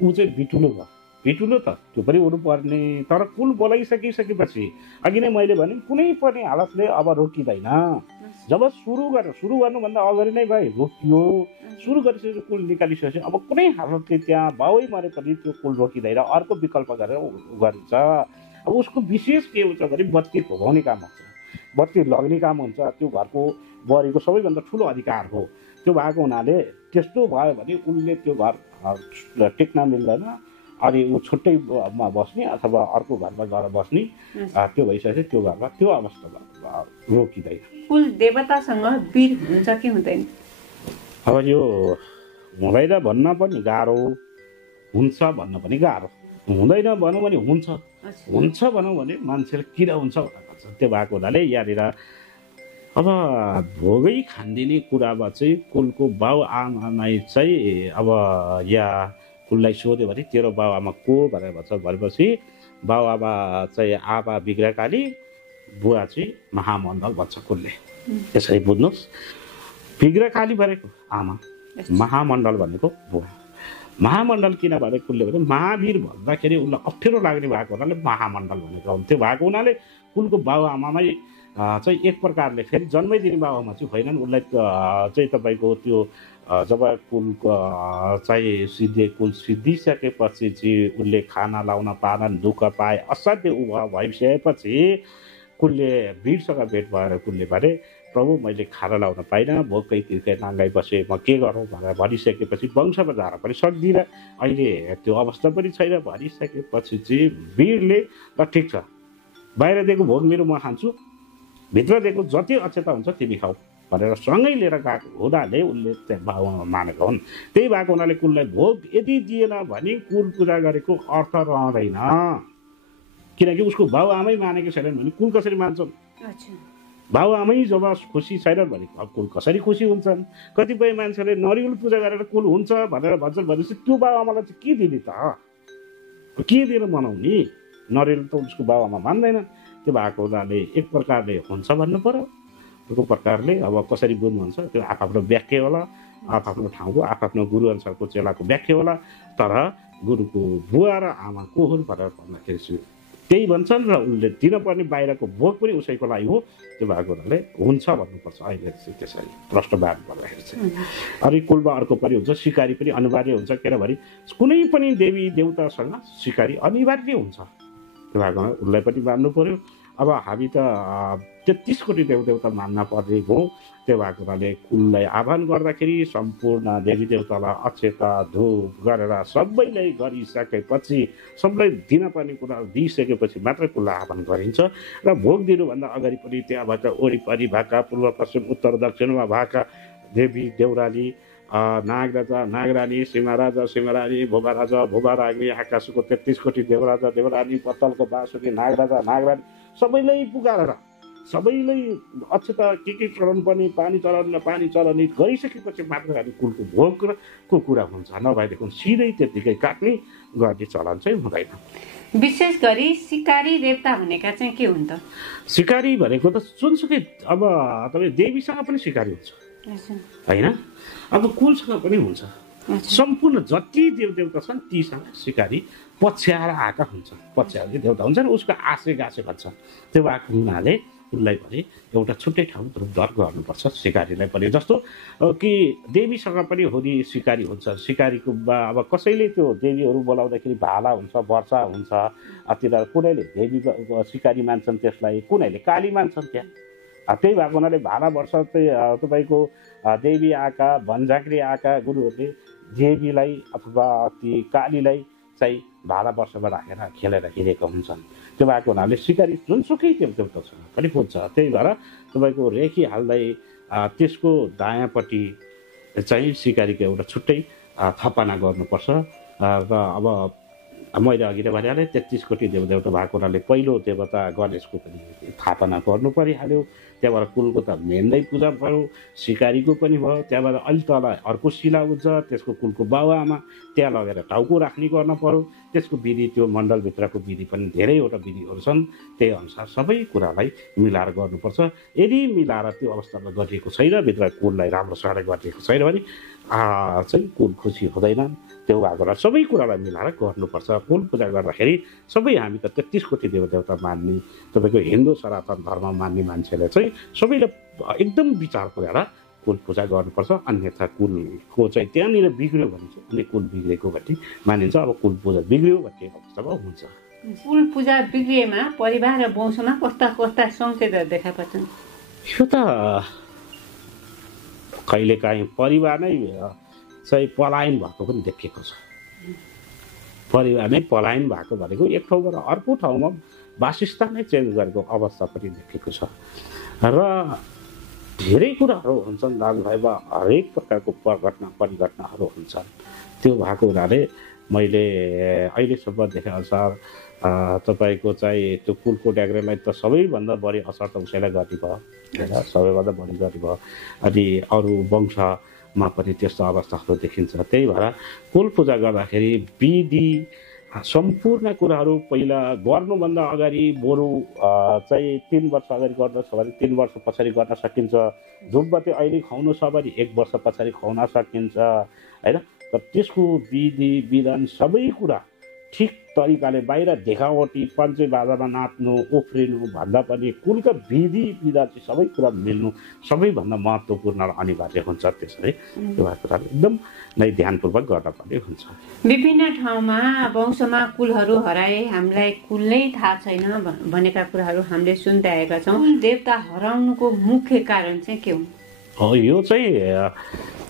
ऊ चाहिँ बिटुलो भयो। बिटुलो त त्यो पनि हुनुपर्ने, तर कुल बोलाइसकेपछि अघि नै मैले भने कुनै पनि हालतले अब रोकिँदैन। जब सुरु गर्नुभन्दा अगाडि नै भाइ रोकियो, सुरु गरिसकेपछि कुल निकालिसकेपछि अब कुनै हालतले त्यहाँ बाउै मरे पनि त्यो कुल रोकिँदैन, अर्को विकल्प गरेर गरिन्छ। अब उसको विशेष के हुन्छ भने बत्ती भगाउने काम हुन्छ, बत्ती लग्ने काम हुन्छ। त्यो घरको बुहारीको सबैभन्दा ठुलो अधिकार हो। त्यो भएको हुनाले त्यस्तो भयो भने उनले त्यो घर टेक्न मिल्दैन। अनि ऊ छुट्टैमा बस्ने अथवा अर्को घरमा गएर बस्ने, त्यो भइसकेपछि त्यो घरमा त्यो अवस्थामा रोकिँदैन। कुल देवतासँग वीर हुन्छ कि हुँदैन? अब यो हुँदैन भन्न पनि गाह्रो, हुन्छ भन्न पनि गाह्रो। हुँदैन भनौँ भने हुन्छ, हुन्छ भनौँ भने मान्छेले किन हुन्छ भनेर भन्छ। त्यो भएको हुनाले यहाँनिर अब भोगै खानिदिने कुरामा चाहिँ कुलको बाउ आमालाई चाहिँ अब या कुललाई सोध्यो भने तेरो बाउ आमा को भनेर भन्छ। भनेपछि बाउ आमा चाहिँ आमा बिग्राकाली, बुवा चाहिँ महामण्डल भन्छ कुलले। त्यसरी बुझ्नुहोस्, बिग्राकाली भनेको आमा, महामण्डल भनेको बुवा। महामण्डल किन भने कुलले भने महावीर भन्दाखेरि उसलाई अप्ठ्यारो लाग्ने भएको हुनाले महामण्डल भनेको हो। त्यो भएको हुनाले कुलको बाउ आमामै चाहिँ एक प्रकारले फेरि जन्मै दिने बाउ आमा चाहिँ होइनन्। उसलाई चाहिँ तपाईँको त्यो जब कुलको चाहिँ कुल सिद्धिसकेपछि चाहिँ उसले खाना लाउन पालन दुःख पाए, असाध्य भइसकेपछि कुलले वीरसँग भेट भएर कुलले भने प्रभु मैले खाना लाउन पाइनँ, भोकै तिर्कै नाङ्गाई बसेँ, म के गरौँ भनेर भनिसकेपछि वंशमा जान पनि सक्दिनँ, अहिले त्यो अवस्था पनि छैन भनिसकेपछि चाहिँ वीरले ल ठिक छ, बाहिर दिएको भोग मेरो म खान्छु, भित्र दिएको जति अक्षता हुन्छ तिमी खाऊ भनेर सँगै लिएर गएको हुँदाले उसले त्यहाँ बाबुआमा मानेका हुन्। त्यही भएको हुनाले कुललाई भोग यदि दिएन भने कुल पूजा गरेको अर्थ रहँदैन, किनकि उसको बाउ आमै मानेको छैनन् भने कुल कसरी मान्छन्? बाउ आमै जब खुसी छैनन् भने कुल कसरी खुसी हुन्छन्? कतिपय मान्छेले नरिवल पूजा गरेर कुल हुन्छ भनेर भन्छन् भनेपछि त्यो बाउ आमालाई चाहिँ के दिने त? के दिएर मनाउने? नरिवल त उसको बाउ आमा मान्दैन। त्यो भएको हुनाले एक प्रकारले हुन्छ भन्नु पर्यो, अर्को प्रकारले अब कसरी बुझ्नुहुन्छ त्यो आफ्नो व्याख्या होला, आफ्नो ठाउँको आफ्नो गुरु अनुसारको चेलाको व्याख्या होला। तर गुरुको बुवा र आमा को हुन् भनेर भन्दाखेरि चाहिँ त्यही भन्छन् र उसले दिनपर्ने बाहिरको भोग पनि उसैको लागि हो। त्यो भएको हुनाले हुन्छ भन्नुपर्छ अहिले चाहिँ त्यसरी प्रश्नवाद गर्दाखेरि चाहिँ। अरू कुलमा अर्को पनि हुन्छ, सिकारी पनि अनिवार्य हुन्छ, किनभने कुनै पनि देवी देवतासँग सिकारी अनिवार्य हुन्छ। त्यो भएको उसलाई पनि मान्नु पर्यो। अब हामी त 33 कोटी देवदेवता मान्न पर्ने हो। त्यो भएको हुनाले कुललाई आह्वान गर्दाखेरि सम्पूर्ण देवी देवतालाई अक्षता धूप गरेर सबैलाई गरिसकेपछि, सबलाई दिनपर्ने कुरा दिइसकेपछि मात्र कुललाई आह्वान गरिन्छ। र भोग दिनुभन्दा अगाडि पनि त्यहाँबाट वरिपरि भएका पूर्व पश्चिम उत्तर दक्षिणमा भएका देवी देउराली, नागराजा नागरानी, सिंहराजा सिंहरानी, भोगाराजा भोगारानी, आकाशको 33 कोटी देवराजा देवरानी, पत्तलको बाँसुरी नागराजा नागरानी सबैलाई पुकारेर सबैलाई अक्षता के चढाउनु पर्ने, पानी चढाउने गरिसकेपछि मात्र हामी कुलको भोगको कुरा हुन्छ। नभएदेखि सिधै त्यतिकै काट्ने गर्ने चलन चाहिँ हुँदैन। विशेष गरी सिकारी देवता भनेका चाहिँ के हुन् त? सिकारी भनेको त जुनसुकै अब तपाईँ देवीसँग पनि सिकारी हुन्छ होइन, अब कुलसँग पनि हुन्छ। सम्पूर्ण जति देवदेवता छन् तीसँग सिकारी पछ्याएर आएका हुन्छन्। पछ्याएर देवता हुन्छ नि, उसको आशे गाँसे भन्छ। त्यो भएको हुनाले उसलाई पनि एउटा छुट्टै ठाउँ रूपधर गर्नुपर्छ सिकारीलाई पनि। जस्तो कि देवीसँग पनि हुने सिकारी हुन्छ। सिकारीको अब कसैले त्यो देवीहरू बोलाउँदाखेरि भाला हुन्छ, वर्षा हुन्छ, तिनीहरू कुनैले देवी सिकारी मान्छन्, त्यसलाई कुनैले काली मान्छन्। त्यहाँ त्यही भएको हुनाले भाला वर्षा चाहिँ तपाईँको देवी आएका भन्झाँक्री आएका गुरुहरूले देवीलाई अथवा ती कालीलाई चाहिँ भाला वर्षमा राखेर खेलेर हिँडेका हुन्छन्। त्यो भएको हुनाले सिकारी जुनसुकै देवदेवतासँग पनि पुग्छ। त्यही भएर तपाईँको रेखी हाल्दै त्यसको दायाँपट्टि चाहिँ सिकारीको एउटा छुट्टै थपना गर्नुपर्छ। र अब मैले अघि नै भनिहालेँ 33 कोटी देवदेवता भएको हुनाले पहिलो देवता गणेशको पनि स्थापना गर्नु परिहाल्यो। त्यहाँबाट कुलको त मेन्दै पूजा भयो, सिकारीको पनि भयो। त्यहाँबाट अलि तल अर्को शिला हुन्छ, त्यसको कुलको बाबुआमा त्यहाँ लगेर टाउको राख्ने गर्न पर्यो। त्यसको विधि त्यो मण्डलभित्रको विधि पनि धेरैवटा विधिहरू छन्। त्यही अनुसार सबै कुरालाई मिलाएर गर्नुपर्छ। यदि मिलाएर त्यो अवस्थामा गरिएको छैन, भित्र कुललाई राम्रोसँगले गरिएको छैन भने चाहिँ कुल खुसी हुँदैन। त्यो भएको सबै कुरालाई मिलाएर गर्नुपर्छ। कुल पूजा गर्दाखेरि सबै हामी त 33 कोटी देवदेवता मान्ने तपाईँको हिन्दू सनातन धर्म मान्ने मान्छेले चाहिँ सबैले एकदम विचार गरेर कुल पूजा गर्नुपर्छ। अन्यथा कुलको चाहिँ त्यहाँनिर बिग्रियो भने चाहिँ अनि कुल बिग्रेको भन्ने मानिन्छ। अब कुल पूजा बिग्रियो भन्ने अवस्थामा हुन्छ। कुल पूजा बिग्रिएमा परिवार र वंशमा कस्ता कस्ता सङ्केतहरू देखा पर्छन्? यो त कहिलेकाहीँ परिवार नै चाहिँ पलायन भएको पनि देखिएको छ। परिवार नै पलायन भएको भनेको एक ठाउँबाट अर्को ठाउँमा वासस्थानै चेन्ज गरेको अवस्था पनि देखेको छ। र धेरै कुराहरू हुन्छन् दाजुभाइमा, हरेक प्रकारको परिघटनाहरू हुन्छन्। त्यो भएको हुनाले मैले अहिलेसम्म देखेअनुसार तपाईँको चाहिँ त्यो कुलको ड्याग्रेलाई त सबैभन्दा बढी असर त उसैलाई गर्ने भयो होइन, सबैभन्दा बढी गर्ने भयो। अनि अरू वंशमा पनि त्यस्तो अवस्थाहरू देखिन्छ। त्यही भएर कुल पूजा गर्दाखेरि विधि सम्पूर्ण कुराहरू पहिला गर्नुभन्दा अगाडि बरु चाहिँ 3 वर्ष अगाडि गर्नु छ भने 3 वर्ष पछाडि गर्न सकिन्छ। धुपबत्ती अहिले खुवाउनु छ भने 1 वर्ष पछाडि खुवाउन सकिन्छ होइन। तर त्यसको विधि विधान सबै कुरा ठिक तरिकाले बाहिर देखावटी पञ्चे बाजामा नाच्नु उफ्रिनु भन्दा पनि कुलका विधि विधान चाहिँ सबै कुरा मिल्नु सबैभन्दा महत्त्वपूर्ण र अनिवार्य हुन्छ। त्यसरी त्यो कुरा एकदम नै ध्यानपूर्वक गर्नुपर्ने हुन्छ। विभिन्न ठाउँमा वंशमा कुलहरू हराए हामीलाई कुलै थाहा छैन भनेका कुराहरू हामीले सुन्दै आएका छौँ। देवता हराउनुको मुख्य कारण चाहिँ के हो? यो चाहिँ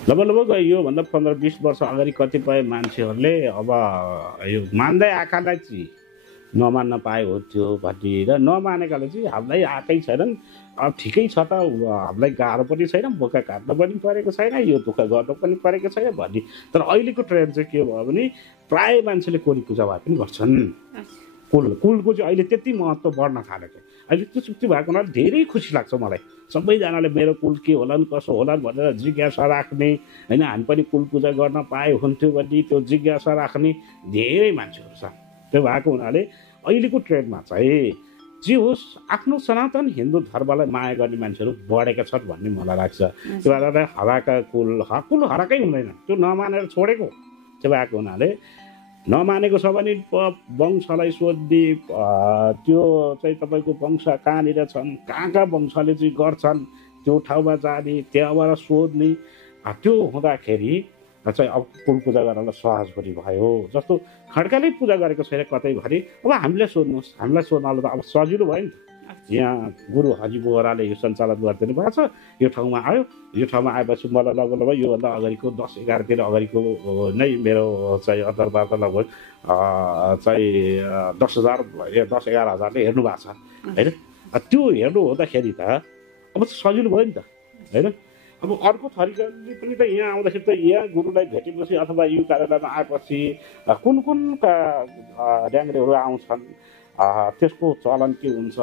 लगभग योभन्दा 15-20 वर्ष अगाडि कतिपय मान्छेहरूले अब यो मान्दै आएकालाई चाहिँ नमान्न पाए हुन्थ्यो भन्ने र नमानेकाले चाहिँ हामीलाई आएकै छैनन्, अब ठिकै छ त, हामीलाई गाह्रो पनि छैन, बोका काट्नु पनि परेको छैन, यो दुःख गर्नु पनि परेको छैन भन्ने। तर अहिलेको ट्रेन्ड चाहिँ के भयो भने प्राय मान्छेले कोली पूजा भए पनि गर्छन्। कुलको चाहिँ अहिले त्यति महत्त्व बढ्न थालेको अहिले त्यो भएको हुनाले धेरै खुसी लाग्छ मलाई। सबैजनाले मेरो कुल के होलान् कसो होलान् भनेर जिज्ञासा राख्ने होइन, हामी पनि कुल पूजा गर्न पाए हुन्थ्यो भन्ने त्यो जिज्ञासा राख्ने धेरै मान्छेहरू छ। त्यो भएको हुनाले अहिलेको ट्रेन्डमा चाहिँ जे होस् आफ्नो सनातन हिन्दू धर्मलाई माया गर्ने मान्छेहरू बढेका छन् भन्ने मलाई लाग्छ। त्यो भएर हराएका कुल हराएकै हुँदैन, त्यो नमानेर छोडेको। त्यो भएको हुनाले नमानेको छ भने वंशलाई सोध्ने त्यो चाहिँ तपाईँको वंश कहाँनिर छन्, कहाँ वंशले चाहिँ गर्छन् त्यो ठाउँमा जाने त्यहाँबाट सोध्ने। त्यो हुँदाखेरि चाहिँ अब कुल पूजा गर्नलाई सहज पनि भयो। जस्तो खड्काले पूजा गरेको छैन कतै भरि, अब हामीलाई सोध्नुहोस्, हामीलाई सोध्नलाई त अब सजिलो भयो नि त। यहाँ गुरु हजी बोहराले यो सञ्चालन गरिदिनु भएको छ, यो ठाउँमा आयो, यो ठाउँमा आएपछि मलाई लगभग योभन्दा अगाडिको 10-11 दिन अगाडिको नै मेरो चाहिँ अन्तर्वार्ता लगभग चाहिँ 10,000-11,000ले हेर्नु भएको छ होइन। त्यो हेर्नु हुँदाखेरि त अब सजिलो भयो नि त होइन। अब अर्को थरीकाले पनि त यहाँ आउँदाखेरि त यहाँ गुरुलाई भेटेपछि अथवा यो कार्यालयमा आएपछि कुन ड्याङ्ग्रेहरू आउँछन्, त्यसको चलन के हुन्छ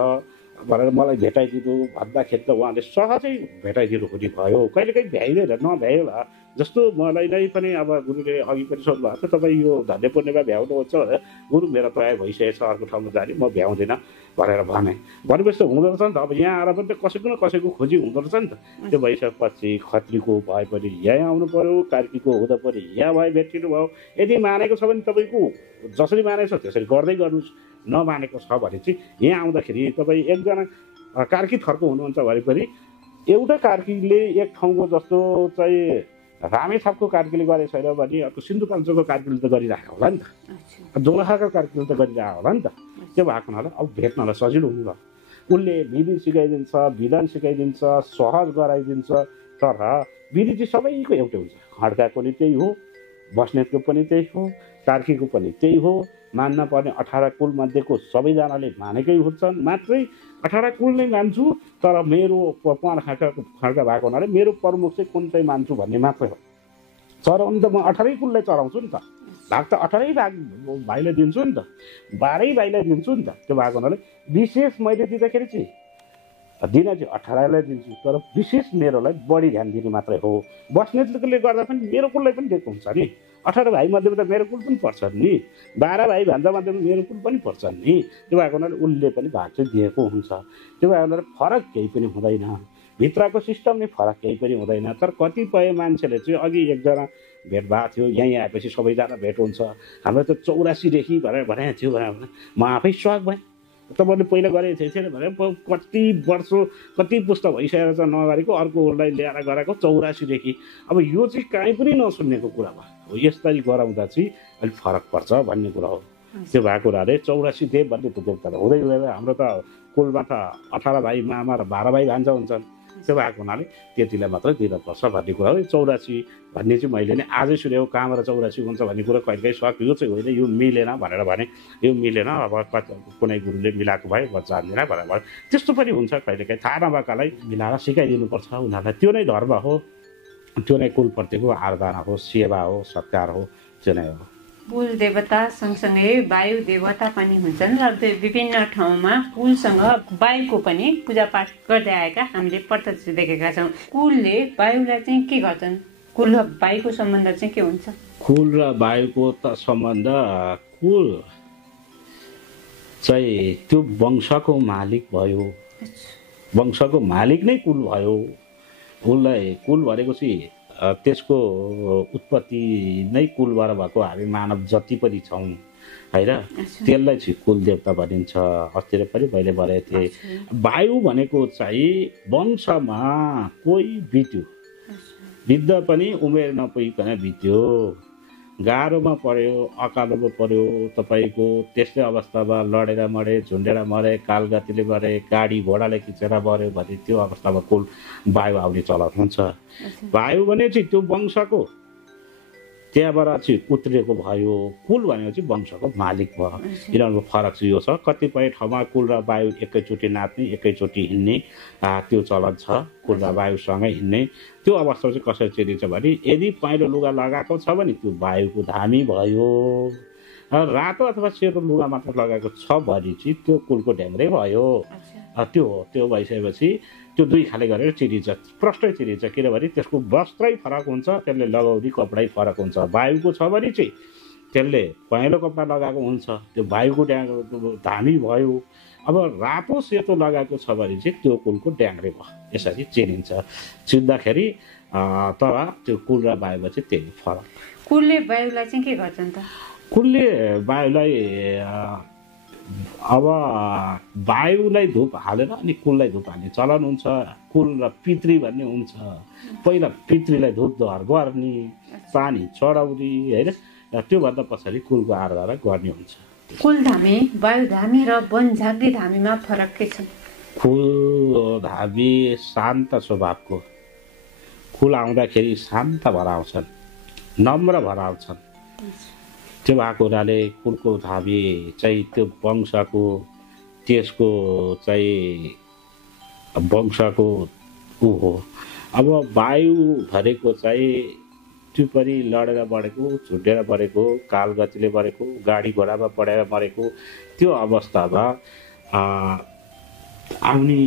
भनेर मलाई भेटाइदिनु भन्दाखेरि त उहाँले सहजै भेटाइदिनु हुने भयो। कहिलेकाहीँ भ्याइँदैन, नभ्यायो भए जस्तो मलाई नै पनि अब गुरुले अघि पनि सोध्नु भएको छ तपाईँ यो धन्य पूर्णिमा भ्याउनुहुन्छ भनेर, गुरु मेरो तयार भइसकेको छ अर्को ठाउँमा जाने, म भ्याउँदिनँ भनेर भनेपछि त हुँदो रहेछ नि त। अब यहाँ आएर पनि त कसैको न कसैको खोजी हुँदो रहेछ नि त। त्यो भइसकेपछि खत्रीको भए पनि यहाँ आउनु पऱ्यो, कार्कीको हुँदा पनि यहाँ भए भेटिनु भयो। यदि मानेको छ भने तपाईँको जसरी मानेको छ त्यसरी गर्दै गर्नुहोस्, नमानेको छ भने चाहिँ यहाँ आउँदाखेरि तपाईँ एकजना कार्की थरको हुनुहुन्छ भने पनि एउटा कार्कीले एक ठाउँको जस्तो चाहिँ रामेछापको कार्कीले गरेको छैन भने अर्को सिन्धुपाल्चोकको कार्कीले त गरिरहेको होला नि त, दोलखाको कार्कीले त गरिरहेको होला नि त। त्यो भएको हुनाले अब भेट्नलाई सजिलो हुनु भयो। उसले विधि सिकाइदिन्छ, विधान सिकाइदिन्छ, सहज गराइदिन्छ। तर विधि चाहिँ सबैको एउटै हुन्छ। खड्काको पनि त्यही हो, बस्नेतको पनि त्यही हो, कार्कीको पनि त्यही हो। मान्न पर्ने 18 कुल मध्येको सबैजनाले मानेकै हुन्छन्। मात्रै 18 कुल नै मान्छु, तर मेरो खड्का भएको हुनाले मेरो प्रमुख चाहिँ कुन चाहिँ मान्छु भन्ने मात्रै हो। चढाउनु त म 18 कुललाई चढाउँछु नि त, भाग त 18 भाइलाई दिन्छु नि त, 12 भाइलाई दिन्छु नि त। त्यो भएको हुनाले विशेष मैले दिँदाखेरि चाहिँ दिन चाहिँ 18लाई दिन्छु, तर विशेष मेरोलाई बढी ध्यान दिने मात्रै हो। बस्नेतले गर्दा पनि मेरो कुललाई पनि दिएको हुन्छ नि। 18 भाइ मध्येमा त मेरो कुल पनि पर्छ नि, 12 भाइ भन्दा मध्येमा मेरो कुल पनि पर्छ नि। त्यो भएको हुनाले उसले पनि भाग चाहिँ दिएको हुन्छ। त्यो भएको हुनाले फरक केही पनि हुँदैन, भित्रको सिस्टम नै फरक केही पनि हुँदैन। तर कतिपय मान्छेले चाहिँ अघि एकजना भेट भएको थियो, यहीँ आएपछि सबैजना भेट हुन्छ, हाम्रो त 84देखि भनेर भनेको थियो भनेर म आफै स्वाग भएँ। तपाईँले पहिला गरेको थिएन भने कति वर्ष कति पुस्ता भइसकेको छ नगरेको, अर्कोलाई ल्याएर गराएको 84देखि। अब यो चाहिँ काहीँ पनि नसुन्नेको कुरा भयो। यसरी गराउँदा चाहिँ अलिक फरक पर्छ भन्ने कुरा हो। त्यो भएको हुनाले 84 देव भन्ने त देवता त हुँदै हुँदैन। हाम्रो त कुलमा त 18 भाइ मामा र 12 भाइ भान्जा हुन्छन्। त्यो भएको हुनाले त्यतिलाई मात्रै दिनुपर्छ भन्ने कुरा हो। 84 भन्ने चाहिँ मैले नै आजै सुनेको, कहाँबाट 84 हुन्छ भन्ने कुरा कहिलेकाहीँ सक्यो चाहिँ होइन, यो मिलेन भनेर भने यो मिलेन, अब कुनै गुरुले मिलाएको भए म जान्दिनँ भनेर भयो। त्यस्तो पनि हुन्छ कहिलेकाहीँ, थाहा नभएकालाई मिलाएर सिकाइदिनुपर्छ उनीहरूलाई। त्यो नै धर्म हो, त्यो नै कुलप्रतिको आराधना हो, सेवा हो, सत्कार हो, त्यो नै हो। कुल देवता सँगसँगै वायु देवता पनि हुन्छन् र त्यो विभिन्न ठाउँमा कुलसँग वायुको पनि पूजापाठ गर्दै आएका हामीले प्रत्यक्ष देखेका छौँ। कुलले वायुलाई चाहिँ के गर्छन्? कुल र वायुको सम्बन्ध चाहिँ के हुन्छ? कुल र वायुको त सम्बन्ध, कुल चाहिँ त्यो वंशको मालिक भयो, वंशको मालिक नै कुल भयो। कुललाई कुल भनेको चाहिँ त्यसको उत्पत्ति नै कुलबाट भएको हामी मानव जति पनि छौँ होइन, त्यसलाई चाहिँ कुल देवता भनिन्छ। अस्तिर पनि मैले भनेको थिएँ। वायु भनेको चाहिँ वंशमा कोही बित्यो, बित्दा पनि उमेर नपुगिकन बित्यो, गाह्रोमा पर्यो, अकालोमा पर्यो तपाईँको, त्यस्तै अवस्थामा लडेर मरे, झुन्डेर मरे, कालगतिले मरे, गाडी घोडाले खिचेर मऱ्यो भने त्यो अवस्थामा कुल वायु आउने चलन हुन्छ। वायु भने चाहिँ त्यो वंशको त्यहाँबाट चाहिँ उत्रिएको भयो। कुल भनेको चाहिँ वंशको मालिक भयो। यिनीहरूको फरक चाहिँ यो छ, कतिपय ठाउँमा कुल र वायु एकैचोटि नाच्ने, एकैचोटि हिँड्ने त्यो चलन छ। कुल र वायुसँगै हिँड्ने त्यो अवस्था चाहिँ कसरी चिनिन्छ भने, यदि पहेँलो लुगा लगाएको छ भने त्यो वायुको धामी भयो, रातो अथवा सेतो लुगा मात्र लगाएको छ भने चाहिँ त्यो कुलको ढ्याङ्ग्रे भयो। त्यो भइसकेपछि त्यो दुई खाले गरेर चिनिन्छ, प्रष्टै चिनिन्छ। किनभने त्यसको वस्त्रै फरक हुन्छ, त्यसले लगाउने कपडै फरक हुन्छ। वायुको छ भने चाहिँ त्यसले पहेँलो कपडा लगाएको हुन्छ, त्यो वायुको धामी भयो। अब रातो सेतो लगाएको छ भने चाहिँ त्यो कुलको ड्याङ्ग्रे भयो, यसरी चिनिन्छ। चिन्दाखेरि तर त्यो कुल र वायुमा चाहिँ त्यही फरक। कुलले वायुलाई चाहिँ के गर्छन् त? कुलले वायुलाई अब वायुलाई धुप हालेर अनि कुललाई धुप हाल्ने चलन हुन्छ। कुल र पितृ भन्ने हुन्छ। पहिला पितृलाई धुप धुवार गर्ने, पानी चढाउने होइन, र त्योभन्दा पछाडि कुलको आराधना गर्ने हुन्छ। कुलधामी, वायुधामी र वनझाग्री धामीमा फरक के छ? कुल धामी शान्त स्वभावको, कुल आउँदाखेरि शान्त भएर आउँछन्, नम्र भएर आउँछन्। त्यो भएको हुनाले कुलको धामी चाहिँ त्यो वंशको, त्यसको चाहिँ वंशको ऊ हो। अब वायु भनेको चाहिँ त्यो पनि लडेर बढेको, झुन्डेर बढेको, कालगतिले बढेको, गाडी घोडामा पढेर मरेको त्यो अवस्थामा आउने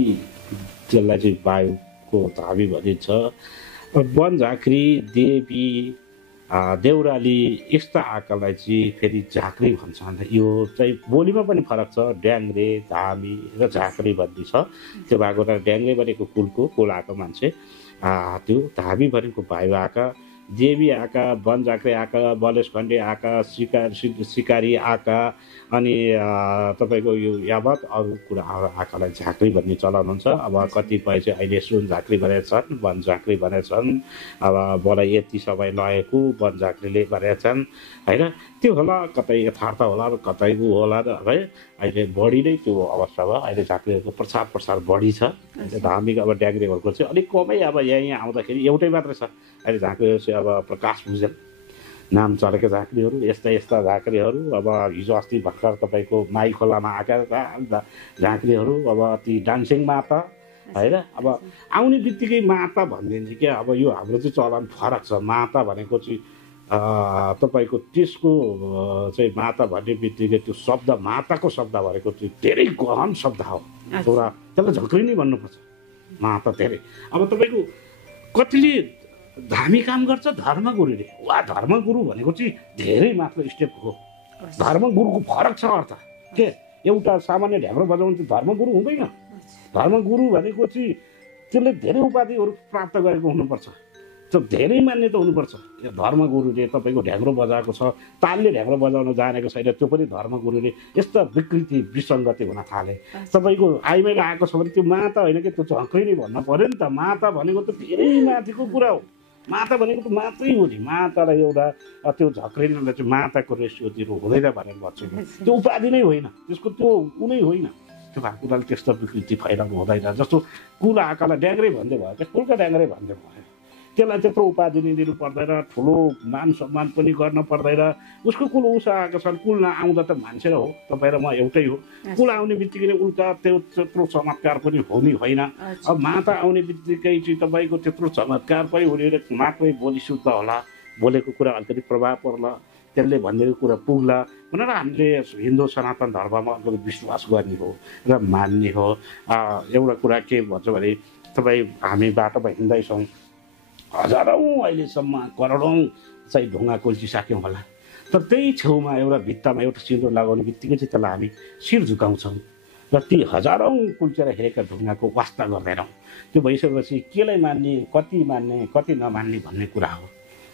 त्यसलाई चाहिँ वायुको धामी भनिन्छ। वन झाँक्री, देवी, देउराली यस्ता आकालाई चाहिँ फेरि झाँक्री भन्छन्। यो चाहिँ बोलीमा पनि फरक छ। ड्याङ्ग्रे, धामी र झाँक्री भन्ने छ। त्यो भएको त ड्याङ्ग्रे भनेको कुल आएको मान्छे, त्यो धामी भनेको वायु आका, देवी आका, वन झाँक्री आका, बलेशखण्डे आका, सिकारी आका, अनि तपाईँको यो यावत अरू कुराहरू आकालाई झाँक्री भन्ने चलन हुन्छ। अब कतिपय चाहिँ अहिले सुन झाँक्री भनेका छन्, वन झाँक्री भनेका छन्। अब मलाई यति समय लगेको वन झाँक्रीले भनेका छन् होइन। त्यो होला कतै यथार्थ होला र कतै ऊ होला र है। अहिले बढी नै त्यो अवस्थामा अहिले झाँक्रीहरूको प्रसार बढी छ। धार्मिक अब ड्याङ्ग्रेहरूको चाहिँ अलिक कमै, अब यहाँ आउँदाखेरि एउटै मात्रै छ। अहिले झाँक्रीहरू चाहिँ अब प्रकाश भुजेल नाम चलेका झाँक्रीहरू, यस्ता झाँक्रीहरू। अब हिजो अस्ति भर्खर तपाईँको माई खोलामा आएका झाँक्रीहरू, अब ती डान्सिङ माता होइन। अब आउने बित्तिकै माता भनिदिन्छ क्या। अब यो हाम्रो चाहिँ चलन फरक छ। माता भनेको चाहिँ तपाईँको त्यसको चाहिँ माता भन्ने बित्तिकै त्यो शब्द, माताको शब्द भनेको चाहिँ धेरै गहन शब्द हो। एउटा त्यसलाई झक्री नै भन्नुपर्छ माता धेरै। अब तपाईँको कतिले धामी काम गर्छ धर्मगुरुले, वा धर्मगुरु भनेको चाहिँ धेरै मात्र स्टेप हो। धर्मगुरुको फरक छ अर्थ के। एउटा सामान्य ढ्याम्रो बजाउने धर्मगुरु हुँदैन। धर्मगुरु भनेको चाहिँ त्यसले धेरै उपाधिहरू प्राप्त गरेको हुनुपर्छ, त्यो धेरै मान्यता हुनुपर्छ। धर्मगुरुले तपाईँको ढ्याङ्ग्रो बजाएको छ, तालले ढ्याङ्ग्रो बजाउन जानेको छैन, त्यो पनि धर्मगुरुले यस्ता विकृति विसङ्गति हुन थाले। तपाईँको आइमाइलो आएको छ भने त्यो माता होइन कि, त्यो झक्री नै भन्नु पऱ्यो नि त। माता भनेको त धेरै माथिको कुरा हो। माता भनेको त मात्रै हो नि। मातालाई एउटा त्यो झक्रिनेलाई चाहिँ माताको रेसियोतिर हुँदैन भनेर भन्छु। त्यो उपाधि नै होइन, त्यसको त्यो कुनै होइन। त्यो भएको कुराले त्यस्तो विकृति फैलाउनु हुँदैन। जस्तो कुल आकालाई ड्याङ्ग्रे भन्दै भयो, त्यो कुलका ड्याङ्ग्रे भन्दै भयो। त्यसलाई त्यत्रो उपाधि नै दिनु पर्दैन, ठुलो मान सम्मान पनि गर्न पर्दैन। उसको कुल उस आएको छ, कुल नआउँदा त मान्छे हो, तपाईँ र म एउटै हो। कुल आउने बित्तिकै उल्टा त्यो त्यत्रो चमत्कार पनि हुने होइन। अब माता आउने बित्तिकै चाहिँ तपाईँको त्यत्रो चमत्कार पनि हुने, मात्रै बोली शुद्ध होला, बोलेको कुरा अलिकति प्रभाव पर्ला, त्यसले भनेको कुरा पुग्ला भनेर हामीले हिन्दू सनातन धर्ममा अलिकति विश्वास गर्ने हो र मान्ने हो। एउटा कुरा के भन्छ भने तपाईँ हामी बाटोमा हिँड्दैछौँ, हजारौँ अहिलेसम्म करोडौँ चाहिँ ढुङ्गा कुल्चिसक्यौँ होला, तर त्यही छेउमा एउटा भित्तामा एउटा सिन्दुर लगाउने बित्तिकै चाहिँ त्यसलाई हामी शिर झुकाउँछौँ र ती हजारौँ कुल्चेर हेरेका ढुङ्गाको वास्ता गर्दैनौँ। त्यो भइसकेपछि केलाई मान्ने, कति नमान्ने भन्ने कुरा हो।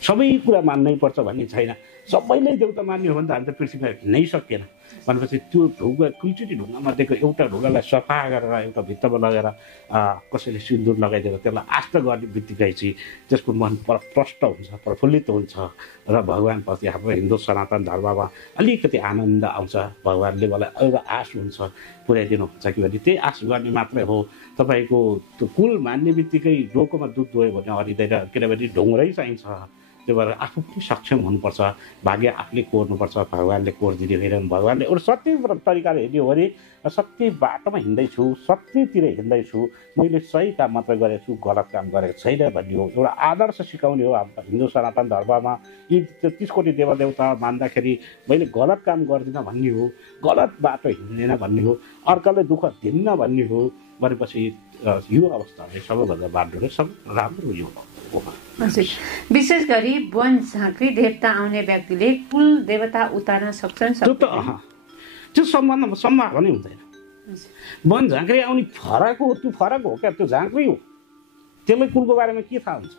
सबै कुरा मान्नै पर्छ भन्ने छैन। सबैले देउता मान्ने हो भने त हामी त पृथ्वीमा हिँड्नै सकेन। भनेपछि त्यो ढुङ्गा कुल्चिटी ढुङ्गामध्येको एउटा ढुङ्गालाई सफा गरेर एउटा भित्तामा लगेर कसैले सिन्दुर लगाइदिएर त्यसलाई आस्था गर्ने बित्तिकै चाहिँ त्यसको मन प्रष्ट हुन्छ, प्रफुल्लित हुन्छ र भगवान्प्रति हाम्रो हिन्दू सनातन धर्ममा अलिकति आनन्द आउँछ। भगवान्ले मलाई एउटा आश हुन्छ पुर्याइदिनुहुन्छ कि भने त्यही आश गर्ने मात्रै हो। तपाईँको त्यो कुल मान्ने बित्तिकै डोकोमा दुध दोयो भने हरिँदैन, किनभने ढुङ्गै चाहिन्छ। त्यो भएर आफू पनि सक्षम हुनुपर्छ, भाग्य आफूले कोर्नुपर्छ, भगवान्ले कोरिदिने होइन। भगवान्ले एउटा सत्य तरिकाले हिँड्यो भने सत्य बाटोमा हिँड्दैछु, सत्यतिर हिँड्दैछु, मैले सही काम मात्र गरेको छु, गलत काम गरेको छैन भन्ने हो। एउटा आदर्श सिकाउने हो हाम्रो हिन्दू सनातन धर्ममा। यी 30 कोटी देवदेवता मान्दाखेरि मैले गलत काम गर्दिनँ भन्ने हो, गलत बाटो हिँड्दैन भन्ने हो, अर्कालाई दुःख दिन्न भन्ने हो। भनेपछि यो अवस्थाले सबैभन्दा बाटो सब राम्रो यो हो। विशेष गरी वन झाँक्री देवता आउने व्यक्तिले कुल देवता उतार्न सक्छन्? त्यो सम्भावना नै हुँदैन। वन झाँक्री आउने फरक हो, त्यो फरक हो क्या, त्यो झाँक्री हो। त्यसलाई कुलको बारेमा के थाहा हुन्छ?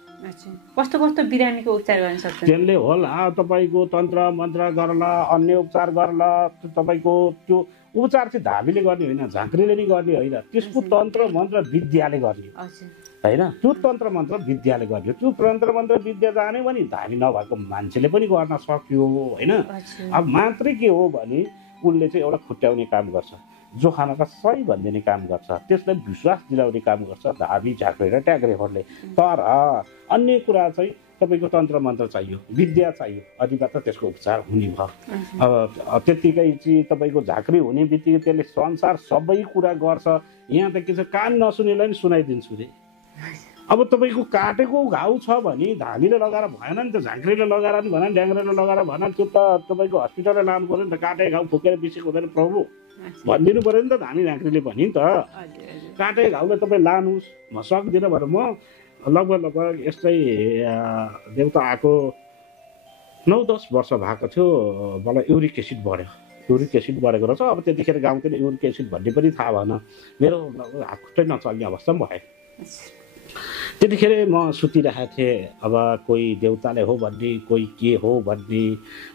कस्तो कस्तो बिरामीको उपचार गर्न सक्छ? त्यसले होला तपाईँको तन्त्र मन्त्र गर्ला, अन्य उपचार गर्ला। तपाईँको त्यो उपचार चाहिँ धामीले गर्ने होइन, झाँक्रीले नै गर्ने होइन, त्यसको तन्त्र मन्त्र विद्याले गर्ने होइन। त्यो तन्त्र मन्त्र विद्याले गर्ने, त्यो तन्त्र मन्त्र विद्या जाने भने धामी नभएको मान्छेले पनि गर्न सक्यो होइन। अब मात्रै के हो भने उसले चाहिँ एउटा खुट्याउने काम गर्छ, जोखानाका सही भनिदिने काम गर्छ, त्यसलाई विश्वास दिलाउने काम गर्छ धामी झाँक्री र ट्याग्रेहरूले। तर अन्य कुरा चाहिँ तपाईँको तन्त्र मन्त्र चाहियो, विद्या चाहियो, अनि मात्र त्यसको उपचार हुने भयो। अब त्यत्तिकै चाहिँ तपाईँको झाँक्री हुने बित्तिकै त्यसले संसार सबै कुरा गर्छ। यहाँ त के छ, कान नसुनेलाई नि सुनाइदिन्छु रे। अब तपाईँको काटेको घाउ छ भने धामीले लगाएर भएन नि त, झाँक्रीले लगाएर नि भएन, ड्याङ्ग्रेले लगाएर भएन, त्यो त तपाईँको हस्पिटलले लानु पऱ्यो नि त। काटेको घाउ फुकेर बिसेको हुँदैन प्रभु भनिदिनु पऱ्यो नि त, धामी झाँक्रीले भन्यो नि त। काटेको घाउलाई तपाईँ लानुहोस्, म सक्दिनँ भनेर म लगभग यस्तै देउता आएको 9-10 वर्ष भएको थियो। मलाई युरिक एसिड बढ्यो, युरिक एसिड बढेको रहेछ। अब त्यतिखेर गाउँतिर युरिक एसिड भन्ने पनि थाहा भएन, मेरो हात खुट्टै नचल्ने अवस्था पनि भयो। त्यतिखेर म सुतिरहेको थिएँ। अब कोही देउताले हो भन्ने, कोही के हो भन्ने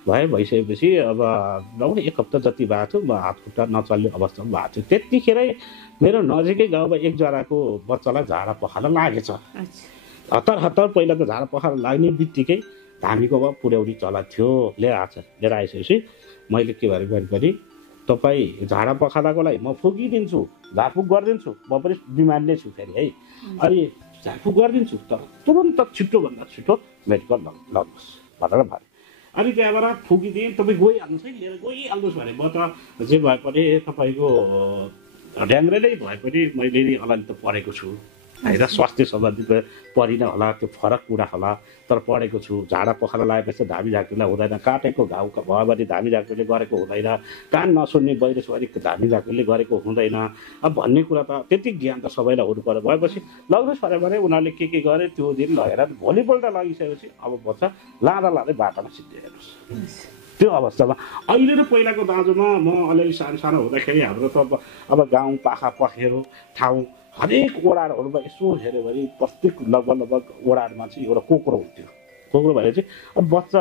भइसकेपछि अब लगभग 1 हप्ता जति भएको थियो, म हात खुट्टा नचल्ने अवस्थामा भएको थियो। त्यतिखेरै मेरो नजिकै गाउँमा एकजनाको बच्चालाई झाडा पखाला लागेछ। हतार पहिला त झाडा पखाला लाग्ने बित्तिकै धामीकोमा पुर्याउने चलन थियो। लिएर आइसकेपछि मैले के भने तपाईँ झाडा पखालाको लागि म फुकिदिन्छु, झारफुक गरिदिन्छु, म पनि बिमार नै छु फेरि है, अनि झारफुक गरिदिन्छु, तर तुरन्त छिटोभन्दा छिटो मेडिकल लग्नुहोस् भनेर भने। अनि त्यहाँबाट फुकिदिएँ, तपाईँ गइहाल्नुहोस् है, लिएर गइहाल्नुहोस् भने म त जे भए पनि तपाईँको ड्याङ्ग्रे नै भए पनि मैले अलि त पढेको छु होइन, स्वास्थ्य सम्बन्धित पढिन होला, त्यो फरक कुरा होला, तर पढेको छु। झाडा पखाला लागेपछि धामी झाँक्रीलाई हुँदैन, काटेको घाउ भयो भने धामी झाँक्रीले गरेको हुँदैन, कान नसुन्ने भइरहेछ भने धामी झाँक्रीले गरेको हुँदैन। अब भन्ने कुरा त त्यति ज्ञान त सबैलाई हुनु पर्यो। भएपछि लग्नुहोस् भने उनीहरूले के गरे त्यो दिन लगेर भोलिपल्ट लगिसकेपछि अब बच्चा लाँदै बाटोमा सिद्धिहेर्नुहोस्। त्यो अवस्थामा अहिले र पहिलाको दाजुमा म अलिअलि सानो हुँदाखेरि हाम्रो त अब गाउँ पाखा पखेरो ठाउँ हरेक वडाहरूमा यसो हेऱ्यो भने प्रत्येक लगभग वडामा चाहिँ एउटा कोक्रो हुन्थ्यो। कोक्रो भने चाहिँ अब बच्चा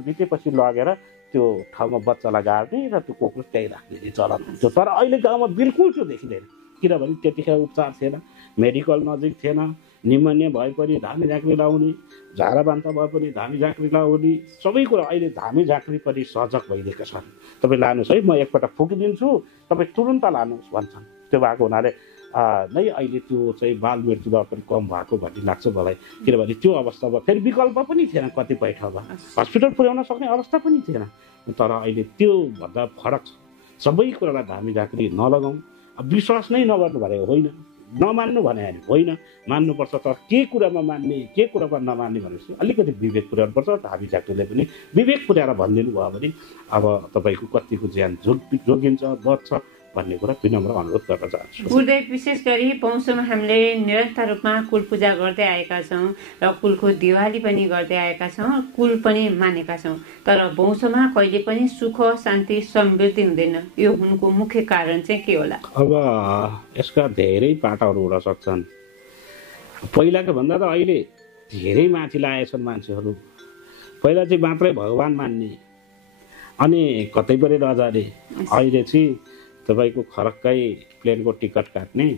बितेपछि लगेर त्यो ठाउँमा बच्चालाई गाड्ने र त्यो कोक्रो त्यहीँ राख्ने चलन हुन्थ्यो। तर अहिले गाउँमा बिल्कुल त्यो देखिँदैन, किनभने त्यतिखेर उपचार थिएन, मेडिकल नजिक थिएन। निमोनिया भए पनि धामी झाँक्री लाउने, झाडा बान्ता भए पनि धामी झाँक्री लाउने, सबै कुरा अहिले धामी झाँक्री पनि सजग भइदिएका छन्। तपाईँ लानुहोस् है, म एकपल्ट फुकिदिन्छु, तपाईँ तुरन्त लानुहोस् भन्छन्। त्यो भएको हुनाले नै अहिले त्यो चाहिँ बाल मृत्यु दर पनि कम भएको भन्ने लाग्छ मलाई। किनभने त्यो अवस्थामा फेरि विकल्प पनि थिएन, कतिपय ठाउँमा हस्पिटल पुर्याउन सक्ने अवस्था पनि थिएन। तर अहिले त्योभन्दा फरक छ। सबै कुरालाई धामी झाँक्री नलगाउँ, विश्वास नै नगर्नु भनेको होइन, नमान्नु भने होइन, मान्नुपर्छ। तर के कुरामा मान्ने के कुरामा नमान्ने भनेपछि अलिकति विवेक पुर्याउनुपर्छ। धामी झाँक्रीले पनि विवेक पुर्याएर भनिदिनु भयो भने अब तपाईँको कतिको ज्यान जोगिन्छ बच्छ भन्ने कुरा विनम्र अनुरोध गर्न चाहन्छु। गुरुदेव, विशेष गरी पौषमा हामीले निरन्तर रूपमा कुल पूजा गर्दै आएका छौँ र कुलको दिवाली पनि गर्दै आएका छौँ, कुल पनि मानेका छौँ। तर वंशमा कहिले पनि सुख शान्ति समृद्धि हुँदैन। यो हुनुको मुख्य कारण चाहिँ के होला? अब यसका धेरै पाटाहरू हुन सक्छन्। पहिलाको भन्दा त अहिले धेरै माथि लागेछन् मान्छेहरू। पहिला चाहिँ मात्रै भगवान मान्ने अनि कतै पनि नजाने, अहिले चाहिँ तपाईँको खरक्कै प्लेनको टिकट काट्ने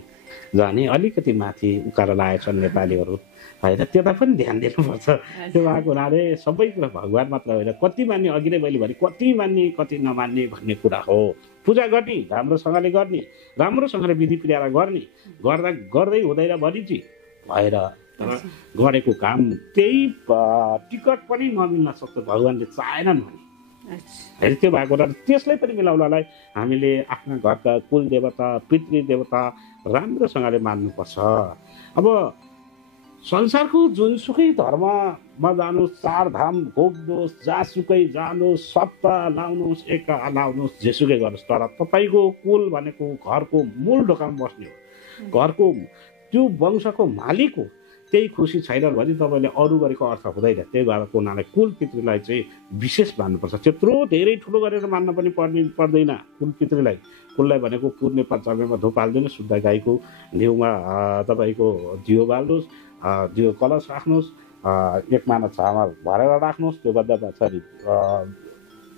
जाने अलिकति माथि उकालो लागेछन् नेपालीहरू होइन। त्यता पनि ध्यान दिनुपर्छ। त्यो भएको हुनाले सबै कुरा भगवान मात्र होइन, कति मान्ने, अघि नै मैले भने कति मान्ने कति नमान्ने भन्ने कुरा हो। पूजा गर्ने राम्रोसँगले गर्ने, राम्रोसँगले विधि क्रिया गर्ने, गर्दै हुँदैन भने चाहिँ भएर गरेको काम त्यही टिकट पनि नमिल्न सक्छ भगवानले चाहेनन् भने। त्यो भएको हुनाले त्यसलाई पनि मिलाउनलाई हामीले आफ्ना घरका कुल देवता पितृ देवता राम्रोसँगले मान्नुपर्छ। अब संसारको जुनसुकै धर्ममा जानुहोस्, चारधाम घोक्नुहोस्, जहाँसुकै जानुहोस्, सप्ता लाउनुहोस्, एका लाउनुहोस्, जेसुकै गर्नुहोस्, तर तपाईँको कुल भनेको घरको मूल ढोकामा बस्ने हो, घरको त्यो वंशको मालिक हो। त्यही खुसी छैन भने तपाईँले अरू गरेको अर्थ हुँदैन। त्यही भएर हुनाले कुल पितृलाई चाहिँ विशेष मान्नुपर्छ। त्यत्रो धेरै ठुलो गरेर मान्न पनि पर्दैन कुल पितृलाई। कुललाई भनेको कुर्ने पञ्चाङ्गमा धुप हालिदिनु, शुद्ध गाईको घिउमा तपाईँको दियो बाल्नुहोस्, दियो कलश राख्नुहोस्, एक माना चामल भरेर राख्नुहोस्, त्योभन्दा पछाडि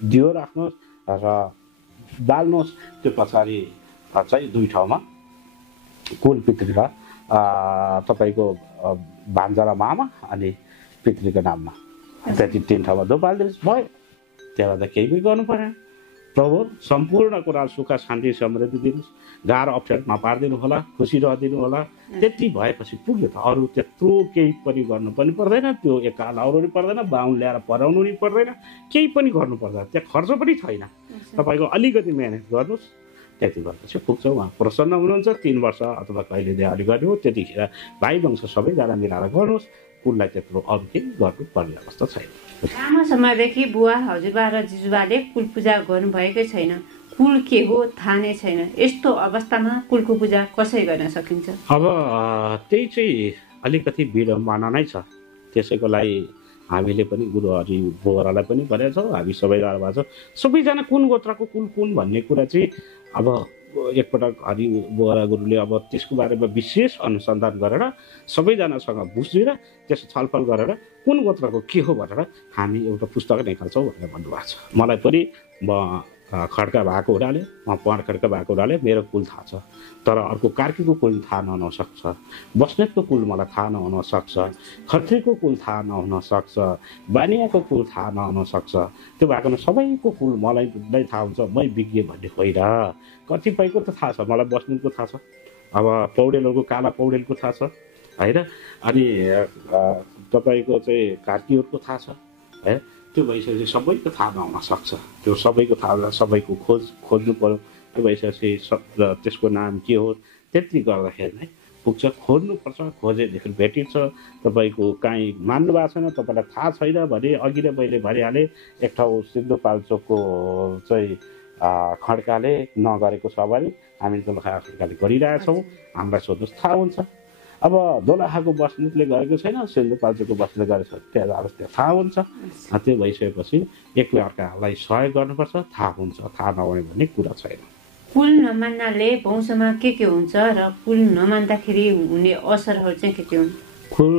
दियो राख्नुहोस् र बाल्नुहोस्। त्यो पछाडि चाहिँ दुई ठाउँमा कुल पितृका तपाईँको भान्जा र मामा अनि पितृको नाममा त्यति तीन ठाउँमा धुप हालिदिनुहोस्, भयो। त्यहाँबाट केही पनि गर्नु परेन। प्रभु सम्पूर्ण कुरा सुख शान्ति समृद्धि दिनुहोस्, गाह्रो अप्ठ्यारो नपारिदिनु होला, खुसी रहदिनु होला। त्यति भएपछि पुग्यो त। अरू त्यत्रो केही पनि गर्नु पनि पर्दैन, त्यो एकाल आउनु पनि पर्दैन, बाहुन ल्याएर पढाउनु पनि पर्दैन, केही पनि गर्नु पर्दैन, त्यहाँ खर्च पनि छैन। तपाईँको अलिकति मेहनत गर्नुहोस्, त्यति भएपछि पुग्छ। उहाँ प्रसन्न हुनुहुन्छ। 3 वर्ष अथवा कहिले दिवाली गर्ने हो त्यतिखेर भाइ वंश सबैजना मिलाएर गर्नुहोस्। कुललाई त्यत्रो अरू केही गर्नु पर्ने अवस्था छैन। लामो समयदेखि बुवा हजुरबा र जिजुबाले कुल पूजा गर्नुभएकै छैन, कुल के हो थाहा नै छैन। यस्तो अवस्थामा कुलको पूजा कसरी गर्न सकिन्छ? अब त्यही चाहिँ अलिकति विडम्बना नै छ। त्यसैको लागि हामीले पनि गुरुहरि बोहरालाई पनि भनेको छौँ, हामी सबैजना भएको छ। सबैजना कुन गोत्रको कुल कुन भन्ने कुरा चाहिँ अब एकपटक हरि बोहरा गुरुले अब त्यसको बारेमा विशेष अनुसन्धान गरेर सबैजनासँग बुझेर त्यसो छलफल गरेर कुन गोत्रको के हो भनेर हामी एउटा पुस्तक निकाल्छौँ भनेर भन्नुभएको छ। मलाई पनि म खड्का भएको हुनाले, म पहाड खड्का भएको हुनाले मेरो कुल थाहा छ, तर अर्को कार्कीको कुल थाहा नहुन सक्छ, बस्नेतको कुल मलाई थाहा नहुन सक्छ, खत्रीको कुल थाहा नहुन सक्छ, बानियाको कुल थाहा नहुन सक्छ। त्यो भएको सबैको कुल मलाई नै थाहा हुन्छ, मै विज्ञ भन्ने होइन। कतिपयको त थाहा छ, मलाई बस्नेतको थाहा छ, अब पौडेलहरूको काला पौडेलको थाहा छ होइन, अनि तपाईँको चाहिँ कार्कीहरूको थाहा छ है। त्यो भइसकेपछि सबैको थाहा नहुन सक्छ। त्यो सबैको थाहा सबैको खोज्नु पर्यो। त्यो भइसकेपछि त्यसको नाम के हो त्यति गर्दाखेरि नै पुग्छ। खोज्नुपर्छ, खोजेदेखि भेटिन्छ। तपाईँको काहीँ मान्नु भएको छैन, तपाईँलाई थाहा छैन भने अघि नै मैले भनिहालेँ, एक ठाउँ सिन्धुपाल्चोकको चाहिँ खड्काले नगरेको छ भने हामी दोलखा खड्काले गरिरहेछौँ, हामीलाई सोध्नुहोस् थाहा हुन्छ। अब दोलखाको बस्नेतले गरेको छैन, सिन्धुपाल्चोकको बस्नेतले गरेको छ, त्यहाँ जानुहोस् त्यहाँ थाहा हुन्छ। त्यो भइसकेपछि एकले अर्कालाई सहयोग गर्नुपर्छ, थाहा हुन्छ। थाहा नहुने भन्ने कुरा छैन। कुल नमान्नाले वंशमा के हुन्छ र कुल नमान्दाखेरि हुने असरहरू चाहिँ के हुन्? कुल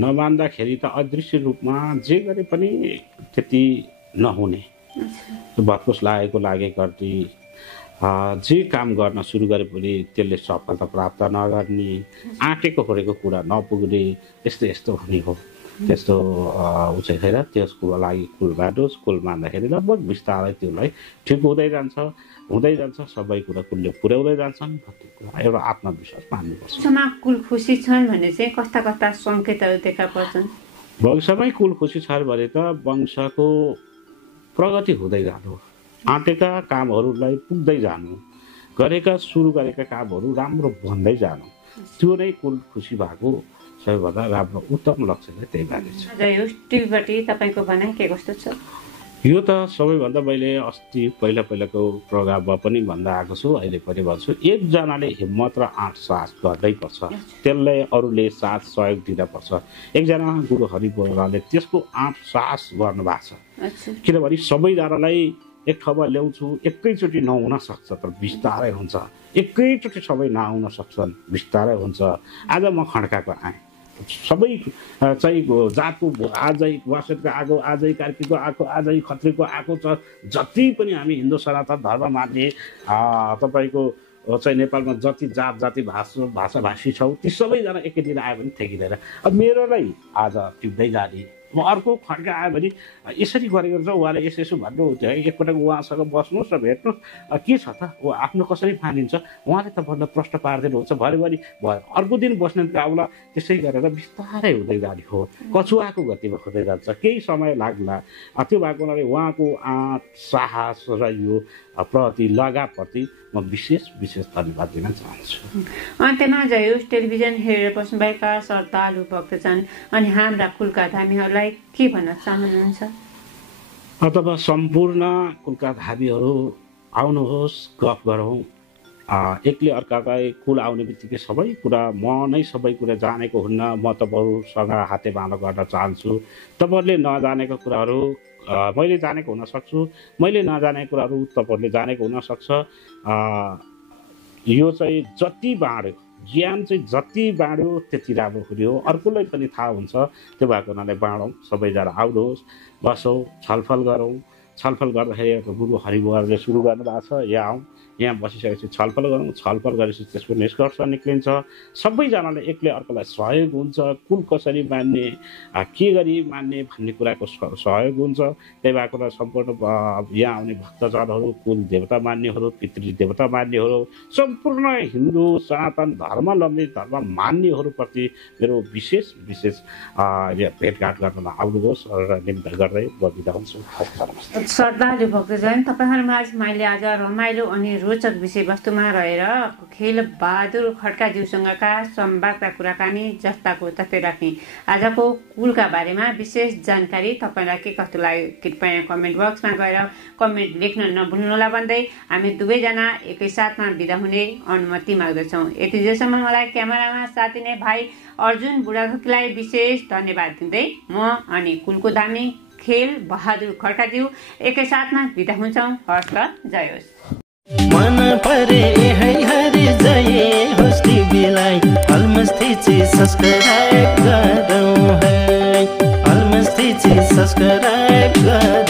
नमान्दाखेरि त अदृश्य रूपमा जे गरे पनि त्यति नहुने, भत्कुस लागेको लागे गर्दै जे काम गर्न सुरु गरे पनि त्यसले सफलता प्राप्त नगर्ने, आँटेको खोरेको कुरा नपुग्ने, यस्तो हुने हो। त्यस्तो उचाइखेर त्यसको लागि कुल बाँड्नुहोस्। कुल मान्दाखेरि लगभग बिस्तारै त्यसलाई ठिक हुँदै जान्छ। सबै कुरा कुलले पुर्याउँदै जान्छन्। एउटा आत्मविश्वास मान्नुपर्छ। कुल खुसी छन् भने चाहिँ कस्ता कस्ता सङ्केतहरू देखा पर्छन्? वंशमै कुल खुसी छ भने त वंशको प्रगति हुँदै जानु, आँटेका कामहरूलाई पुग्दै जानु, सुरु गरेका कामहरू राम्रो भन्दै जानु, त्यो नै कुल खुसी भएको सबैभन्दा राम्रो उत्तम लक्ष्य चाहिँ त्यही भएको छ। जयोस् टिभीबाट तपाईँको भनाइ के कस्तो छ? यो त सबैभन्दा मैले अस्ति पहिलाको प्रोग्राममा पनि भन्दा आएको छु, अहिले पनि भन्छु, एकजनाले हिम्मत र आँट साहस गर्दै पर्छ, त्यसलाई अरूले साथ सहयोग दिनपर्छ। एकजना गुरु हरिबोराले त्यसको आँट साहस गर्नुभएको छ। किनभने सबैजनालाई एक ठाउँमा ल्याउँछु एकैचोटि नहुन सक्छ, तर बिस्तारै हुन्छ। एकैचोटि सबै नआउन सक्छन्, बिस्तारै हुन्छ। आज म खड्काको आएँ, सबै चाहिँ जातको आजै वासतको आएको, आजै कार्कीको आएको, आजै खत्रीको आएको छ। जति पनि हामी हिन्दू सनातन धर्म मान्ने तपाईँको चाहिँ नेपालमा जति जात जाति भाषाभाषी छौँ ती सबैजना एकै दिन आयो भने ठेकिँदैन। अब मेरोलाई आज टिप्दै जाने, म अर्को खड्का आयो भने यसरी गरेको छ उहाँले यसो भन्नुहुन्थ्यो है, एकपटक उहाँसँग बस्नुहोस् र भेट्नुहोस् के छ त ऊ आफ्नो कसरी मानिन्छ, उहाँले त भन्दा प्रश्न पारिदिनुहुन्छ। भरिभरि भयो, अर्को दिन बस्ने आउला, त्यसै गरेर बिस्तारै हुँदै जाने हो। कछुवाको गतिमा हुँदै जान्छ, केही समय लाग्ला। त्यो भएको हुनाले उहाँको आँट साहस र यो प्रति लगाप्रति म विशेष धन्यवाद दिन चाहन्छु। अन्त्यमा जयोस् टेलिभिजन हेरेर बस्नुभएका श्रद्धालु भक्तजन अनि हाम्रा कुलका धामीहरूलाई के भन्न चाहनुहुन्छ? अथवा सम्पूर्ण कुलका धामीहरू आउनुहोस्, गफ गरौँ। एकले अर्कालाई कुल आउने बित्तिकै सबै कुरा म नै सबै कुरा जानेको हुन्न, म तपाईँहरूसँग हातेमालो गर्न चाहन्छु। तपाईँहरूले नजानेको कुराहरू मैले जानेको हुन सक्छु, मैले नजानेको कुराहरू तपाईँहरूले जानेको हुनसक्छ। यो चाहिँ जति बाँड्यो, ज्ञान चाहिँ जति बाँड्यो त्यति राम्रो हुने हो, अर्कोलाई पनि थाहा हुन्छ। त्यो भएको हुनाले बाँडौँ, सबैजना आउनुहोस्, बसौँ, छलफल गरौँ। छलफल गर्दाखेरि गुरु हरिबुवाले सुरु गर्नुभएको छ, यहाँ बसिसकेपछि छलफल गरौँ। छलफल गरेपछि त्यसको निष्कर्ष निक्लिन्छ। सबैजनाले एकले अर्कोलाई सहयोग हुन्छ। कुल कसरी मान्ने, के गरी मान्ने भन्ने कुराको सहयोग हुन्छ। त्यही भएको सम्पूर्ण यहाँ आउने भक्तजनहरू, कुल देवता मान्नेहरू, पितृदेवता मान्नेहरू, सम्पूर्ण हिन्दू सनातन धर्मावलम्बी धर्म मान्नेहरूप्रति मेरो विशेष भेटघाट गर्न आउनुहोस् र निम्ता गर्दै म बिदा हुन्छु। श्रद्धालु भक्तजन, तपाईँहरूमा मैले आज रमाइलो अनि रोचक विषयवस्तुमा रहेर खेल बहादुर खड्काज्यूसँगका संवादका कुराकानी जस्ताको तस्तै राखेँ। आजको कुलका बारेमा विशेष जानकारी तपाईँलाई के कस्तो लाग्यो कृपया कमेन्ट बक्समा गएर कमेन्ट लेख्न नभुल्नुहोला भन्दै हामी दुवैजना एकैसाथमा बिदा हुने अनुमति माग्दछौँ। यति जेसम्म मलाई क्यामेरामा साथ दिने भाइ अर्जुन बुढाथोकीलाई विशेष धन्यवाद दिँदै म अनि कुलको धामी खेल बहादुर खड्काज्यू एकैसाथमा बिदा हुन्छौँ। हस् त, जय होस्। मन परे है हरि जय होस् टिभीलाई अलमस्ती सब्सक्राइब गरौँ है, अलमस्ती सब्सक्राइब गरौँ।